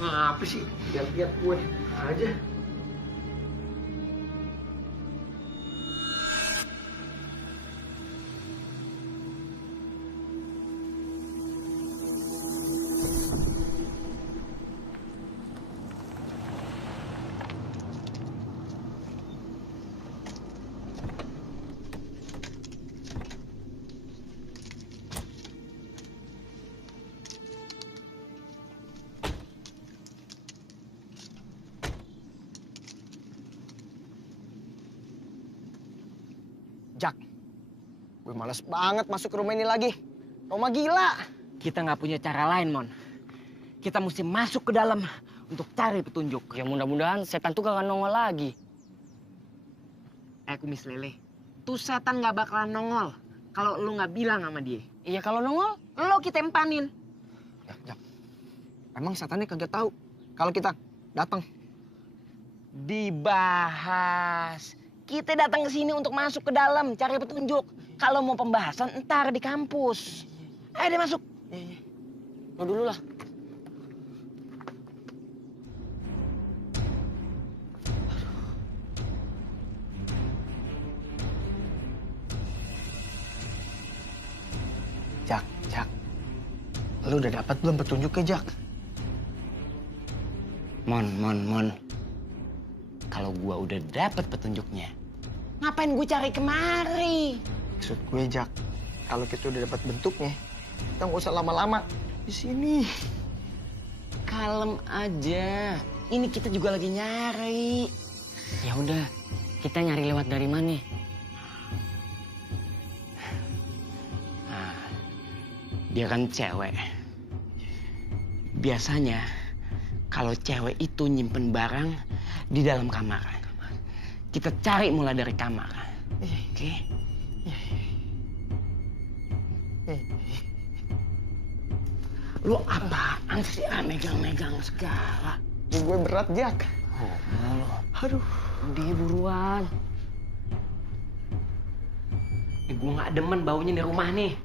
Apa sih? Lihat-lihat gue aja. Jak, gue males banget masuk ke rumah ini lagi. Roma gila. Kita nggak punya cara lain, Mon. Kita mesti masuk ke dalam untuk cari petunjuk. Ya mudah-mudahan setan tuh gak nongol lagi. Kumis lele, tuh setan nggak bakalan nongol kalau lu nggak bilang sama dia. Iya kalau nongol, lo kita empanin. Jak, emang setannya kagak tahu kalau kita datang. Dibahas. Kita datang ke sini untuk masuk ke dalam, cari petunjuk. Kalau mau pembahasan, entar di kampus. Ayo deh masuk. Lo dulu lah. Jak. Lu udah dapat belum petunjuknya, Jak? Mon. Kalau gua udah dapet petunjuknya, ngapain gue cari kemari? Maksud gue, Jak, kalau kita udah dapat bentuknya, kita nggak usah lama-lama di sini. Kalem aja. Ini kita juga lagi nyari. Ya udah, kita nyari lewat dari mana? Nah, dia kan cewek. Biasanya kalau cewek itu nyimpen barang di dalam kamar. Kita cari mulai dari kamar. Oke? Lu apaan sih megang-megang segala? Gue berat, Jak. Aduh. Udah buruan. Gue nggak demen baunya di rumah nih.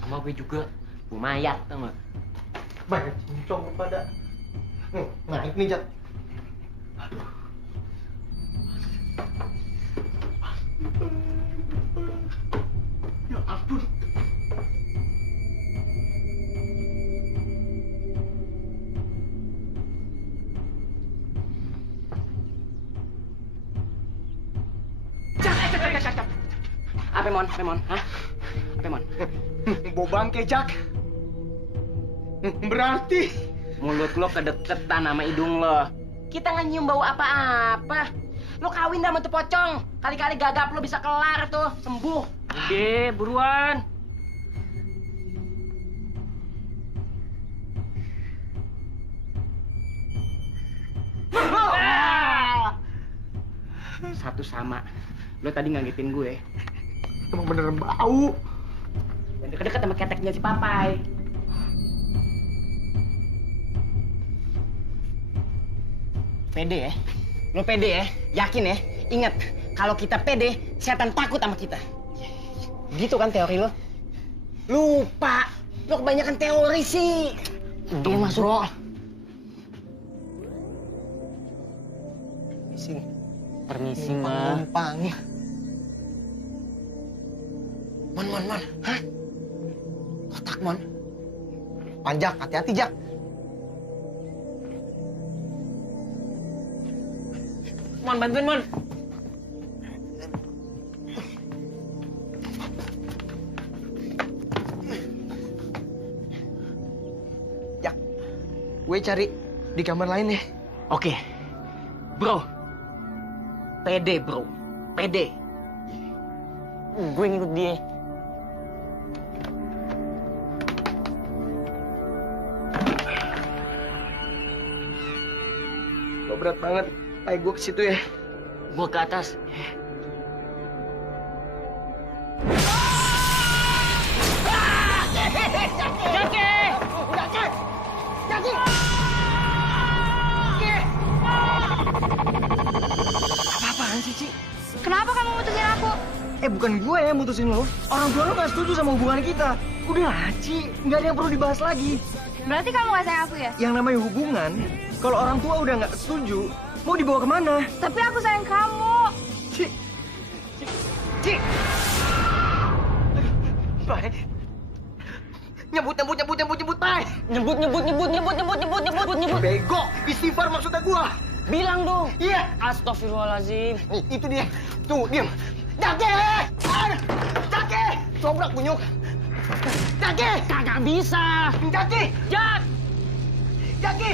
Sama gue juga. Gue mayat, tau nggak? Banyak cincong kepada. Naik nih, Jak. Aduh. Ya ampun. Apa Mon? Hah? Apa Mon? Bau bangke, Jak. Berarti Mulut lo kedeketan sama hidung lo. Kita nggak nyium bau apa-apa. Lo kawin dah sama tuh pocong. Kali-kali gagap lo bisa kelar tuh, sembuh. Udah, buruan. Satu sama. Lo tadi ngagetin gue. Emang bener bau. Dan deket-deket sama keteknya si Papai. Pede ya? Lo pede ya? Yakin ya? Ingat, kalau kita pede, setan takut sama kita. Gitu kan teori lo? Lupa! Lo kebanyakan teori sih. Dia masuk. Bro. Permisi, Ma. Numpang. Mon. Hah? Kotak, Mon. Panjak, hati-hati, Jak. Mon, bantuin, Mon. Jak, gue cari di kamar lain ya. Oke. Bro. Pede, bro. Pede. Gue ngikut dia. Lo berat banget. Ayo gue ke situ ya. Gue ke atas. Jaki! Apa-apaan sih, Ci? Kenapa kamu mutusin aku? Bukan gue yang mutusin lo. Orang tua lo gak setuju sama hubungan kita. Udah, Ci. Nggak ada yang perlu dibahas lagi. Berarti kamu gak sayang aku ya? Yang namanya hubungan, kalau orang tua udah nggak setuju, mau dibawa kemana? Tapi aku sayang kamu. Ci. Baik. Nyebut, Pai. Nyebut. Bego, istighfar maksudnya gua. Bilang dong. Iya. Astagfirullahaladzim. Nih, itu dia. Tuh, diam. Jaki! Cobrak bunyuk. Jaki! Kagak bisa. Jaki! Jaki!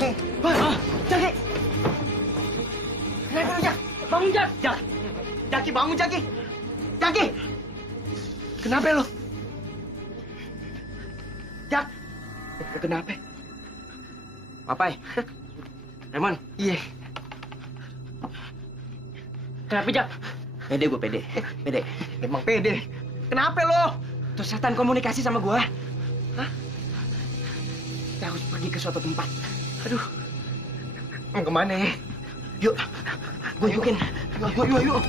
Jaki! Kenapa lu, Jak? Bangun, Jak! Jaki, bangun, Jaki! Jaki! Kenapa lu? Jak! Kenapa? Papai. Raymond. Iya. Kenapa, Jak? Pede gue, pede. Pede. Emang pede. Kenapa lo? Tuh setan komunikasi sama gua. Hah? Kita harus pergi ke suatu tempat. Aduh. Mau kemana ya? Yuk. Gue ikutin. Yuk.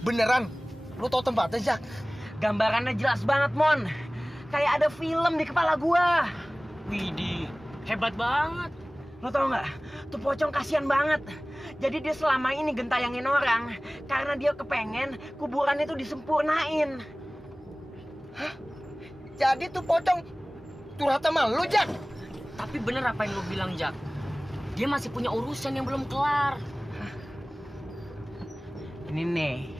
Beneran? Lu tau tempatnya, Jak? Gambarannya jelas banget, Mon. Kayak ada film di kepala gua. Widih, hebat banget. Lo tau nggak? Tuh pocong kasihan banget. Jadi dia selama ini gentayangin orang karena dia kepengen kuburannya itu disempurnain. Hah? Jadi tuh pocong curhat sama lu, Jak? Tapi bener apa yang lu bilang, Jak? Dia masih punya urusan yang belum kelar. Ini nih.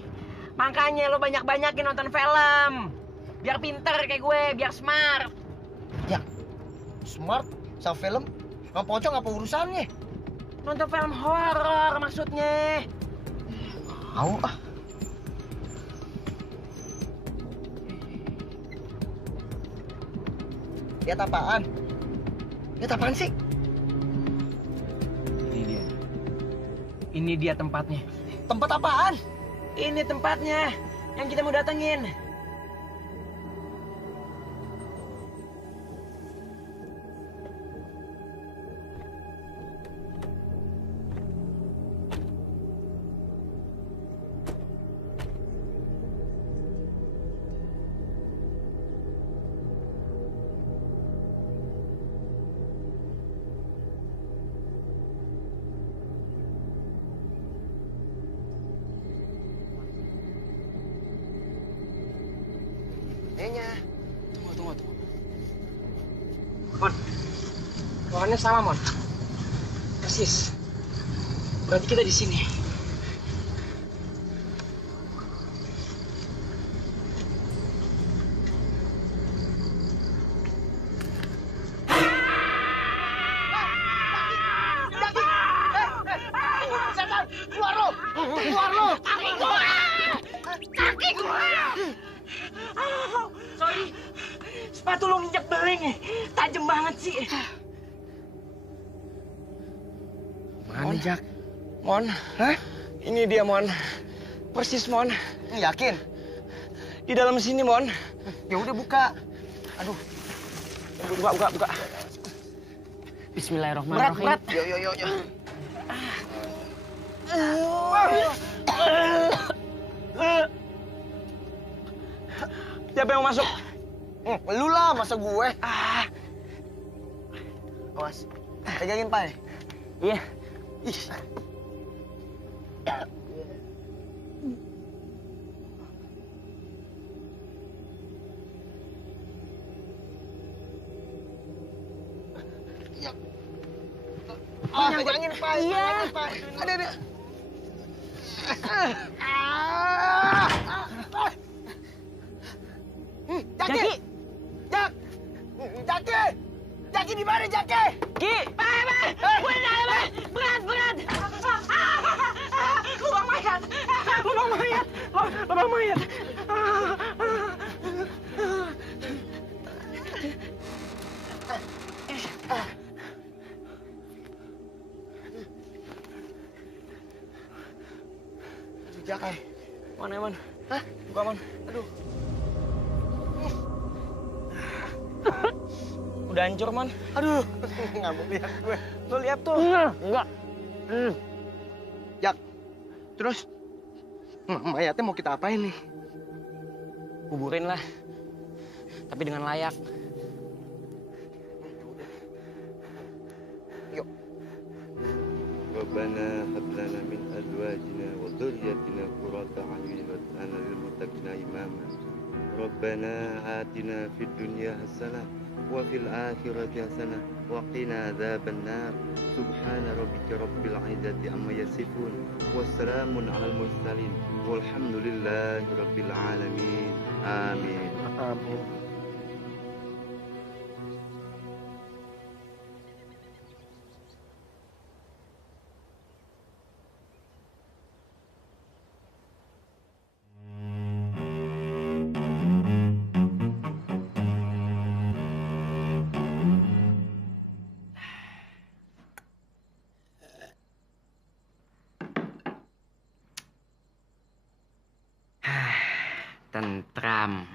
Makanya lo banyak-banyakin nonton film. Biar pinter kayak gue, biar smart. Jak, smart sama film? Sama pocong apa urusannya? Nonton film horor maksudnya. Mau ah. Lihat apaan? Lihat apaan sih? Ini dia tempatnya. Tempat apaan? Ini tempatnya yang kita mau datengin. Tunggu. Mon, ruangannya sama, Mon. Persis. Berarti kita di sini. Keluar lo! Kaki gua! Sorry, sepatu lo nginjek beling. Tajam banget sih. Mana, Jak? Mon? Hah? Ini dia, Mon. Persis, Mon. Yakin? Di dalam sini, Mon. Ya udah buka. Aduh. Buka. Bismillahirrahmanirrahim. Berat. Yo. Siapa yang mau masuk? Lu lah, masa gue? Awas. Pegangin, Pai. Iya. Ih. Pegangin, Pai. Iya. Ada. Jaki! Jaki di mana, Jaki? Ki! Berat! Lubang mayat! Aduh, Jaki. Mana, Mon? Hah? Buka, Mon. Aduh. Udah hancur, Mon. Aduh, nggak mau lihat gue. Lo lihat tuh. Enggak. Jak, terus mayatnya mau kita apain nih? Kuburin lah. Tapi dengan layak. Yuk. ربنا هب لنا من أزواجنا وذريتنا قرة أعين واجعلنا للمتقين إماما ربنا آتنا في الدنيا حسنة وفي الآخرة حسنة وقنا عذاب النار سبحان ربك رب العزة عما يصفون وسلام على المرسلين والحمد لله رب العالمين آمين Amin. Tentram.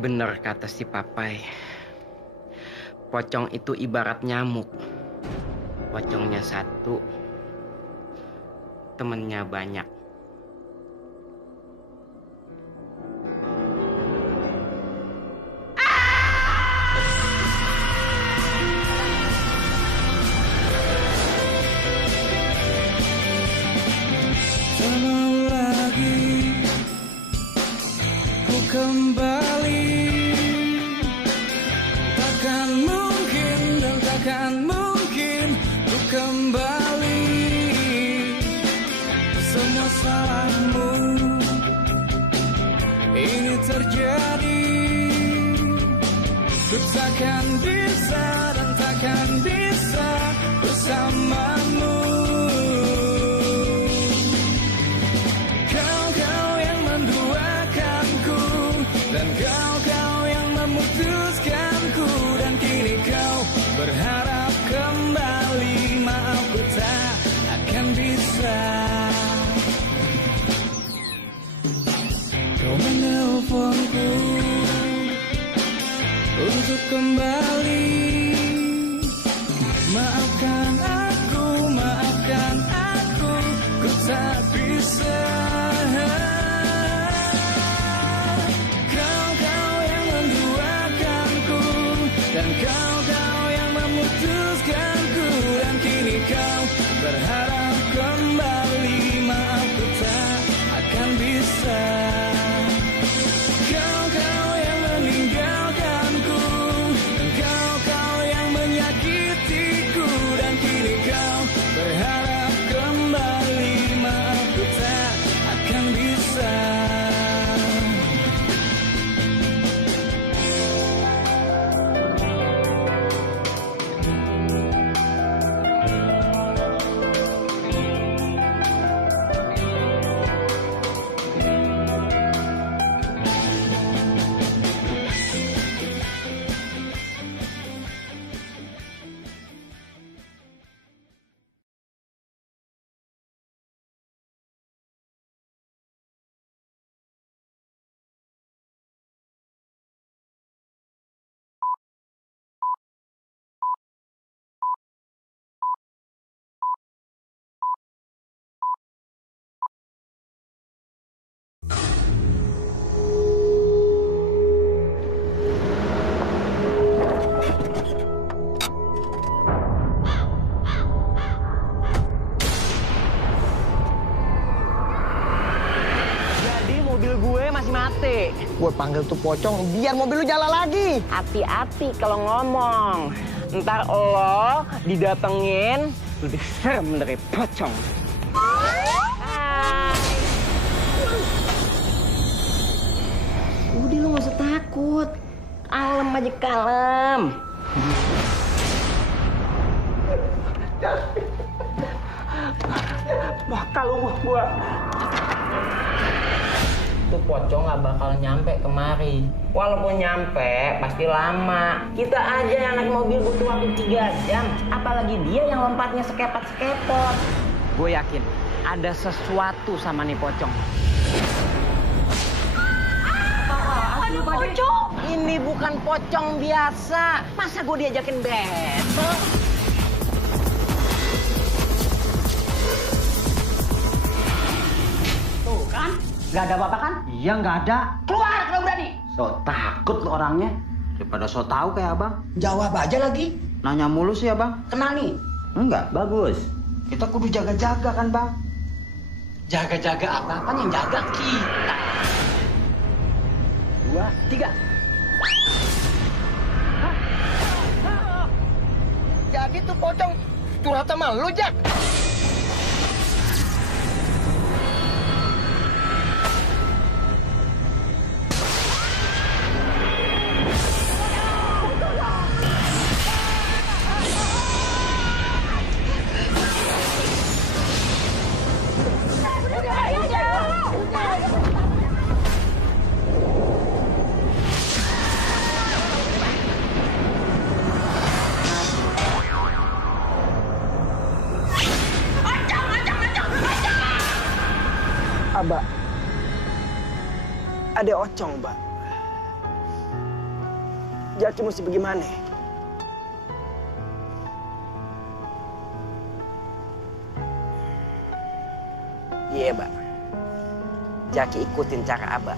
Bener kata si Papai. Pocong itu ibarat nyamuk. Pocongnya satu, temennya banyak. Tak mau lagi ku kembali, takkan mungkin dan takkan mungkin ku kembali. Semua salahmu ini terjadi, ku takkan bisa dan takkan bisa bersamamu. Dan kau yang memutuskanku, dan kini kau berharap kembali. Maaf, ku tak akan bisa. Kau menelponku untuk kembali. Maafkan aku, ku tak bisa. Dan kau yang memutuskanku, dan kini kau berharap kembali. Maaf, ku tak akan bisa. Kau yang meninggalkanku, dan kau yang menyakitiku, dan kini kau berharap kembali. Maaf, ku tak akan bisa. Gue panggil tuh pocong biar mobil lu jalan lagi. Hati-hati kalau ngomong. Ntar lo didatengin lebih serem dari pocong. Udah lu gak usah takut. Kalem aja, kalem. Bakal rumah gua. Tuh pocong gak bakal nyampe kemari. Walaupun nyampe, pasti lama. Kita aja yang naik mobil butuh waktu 3 jam. Apalagi dia yang lompatnya sekepot-sekepot. Gue yakin ada sesuatu sama nih pocong. Aduh, pocong! Ini bukan pocong biasa. Masa gue diajakin battle? Tuh kan, nggak ada apa-apa kan? Iya nggak ada. Keluar kalau berani. So takut lo orangnya. Daripada so tahu kayak abang. Jawab aja lagi. Nanya mulu sih abang. Kenal nih. Enggak, bagus. Kita kudu jaga-jaga kan bang. Jaga-jaga apa-apa yang jaga kita. 2, 3. Jadi tuh pocong curhat sama lu, Jak. Abah, ada ocong, Mbak. Jaki mesti bagaimana? Iya, Mbak. Jaki ikutin cara Abah.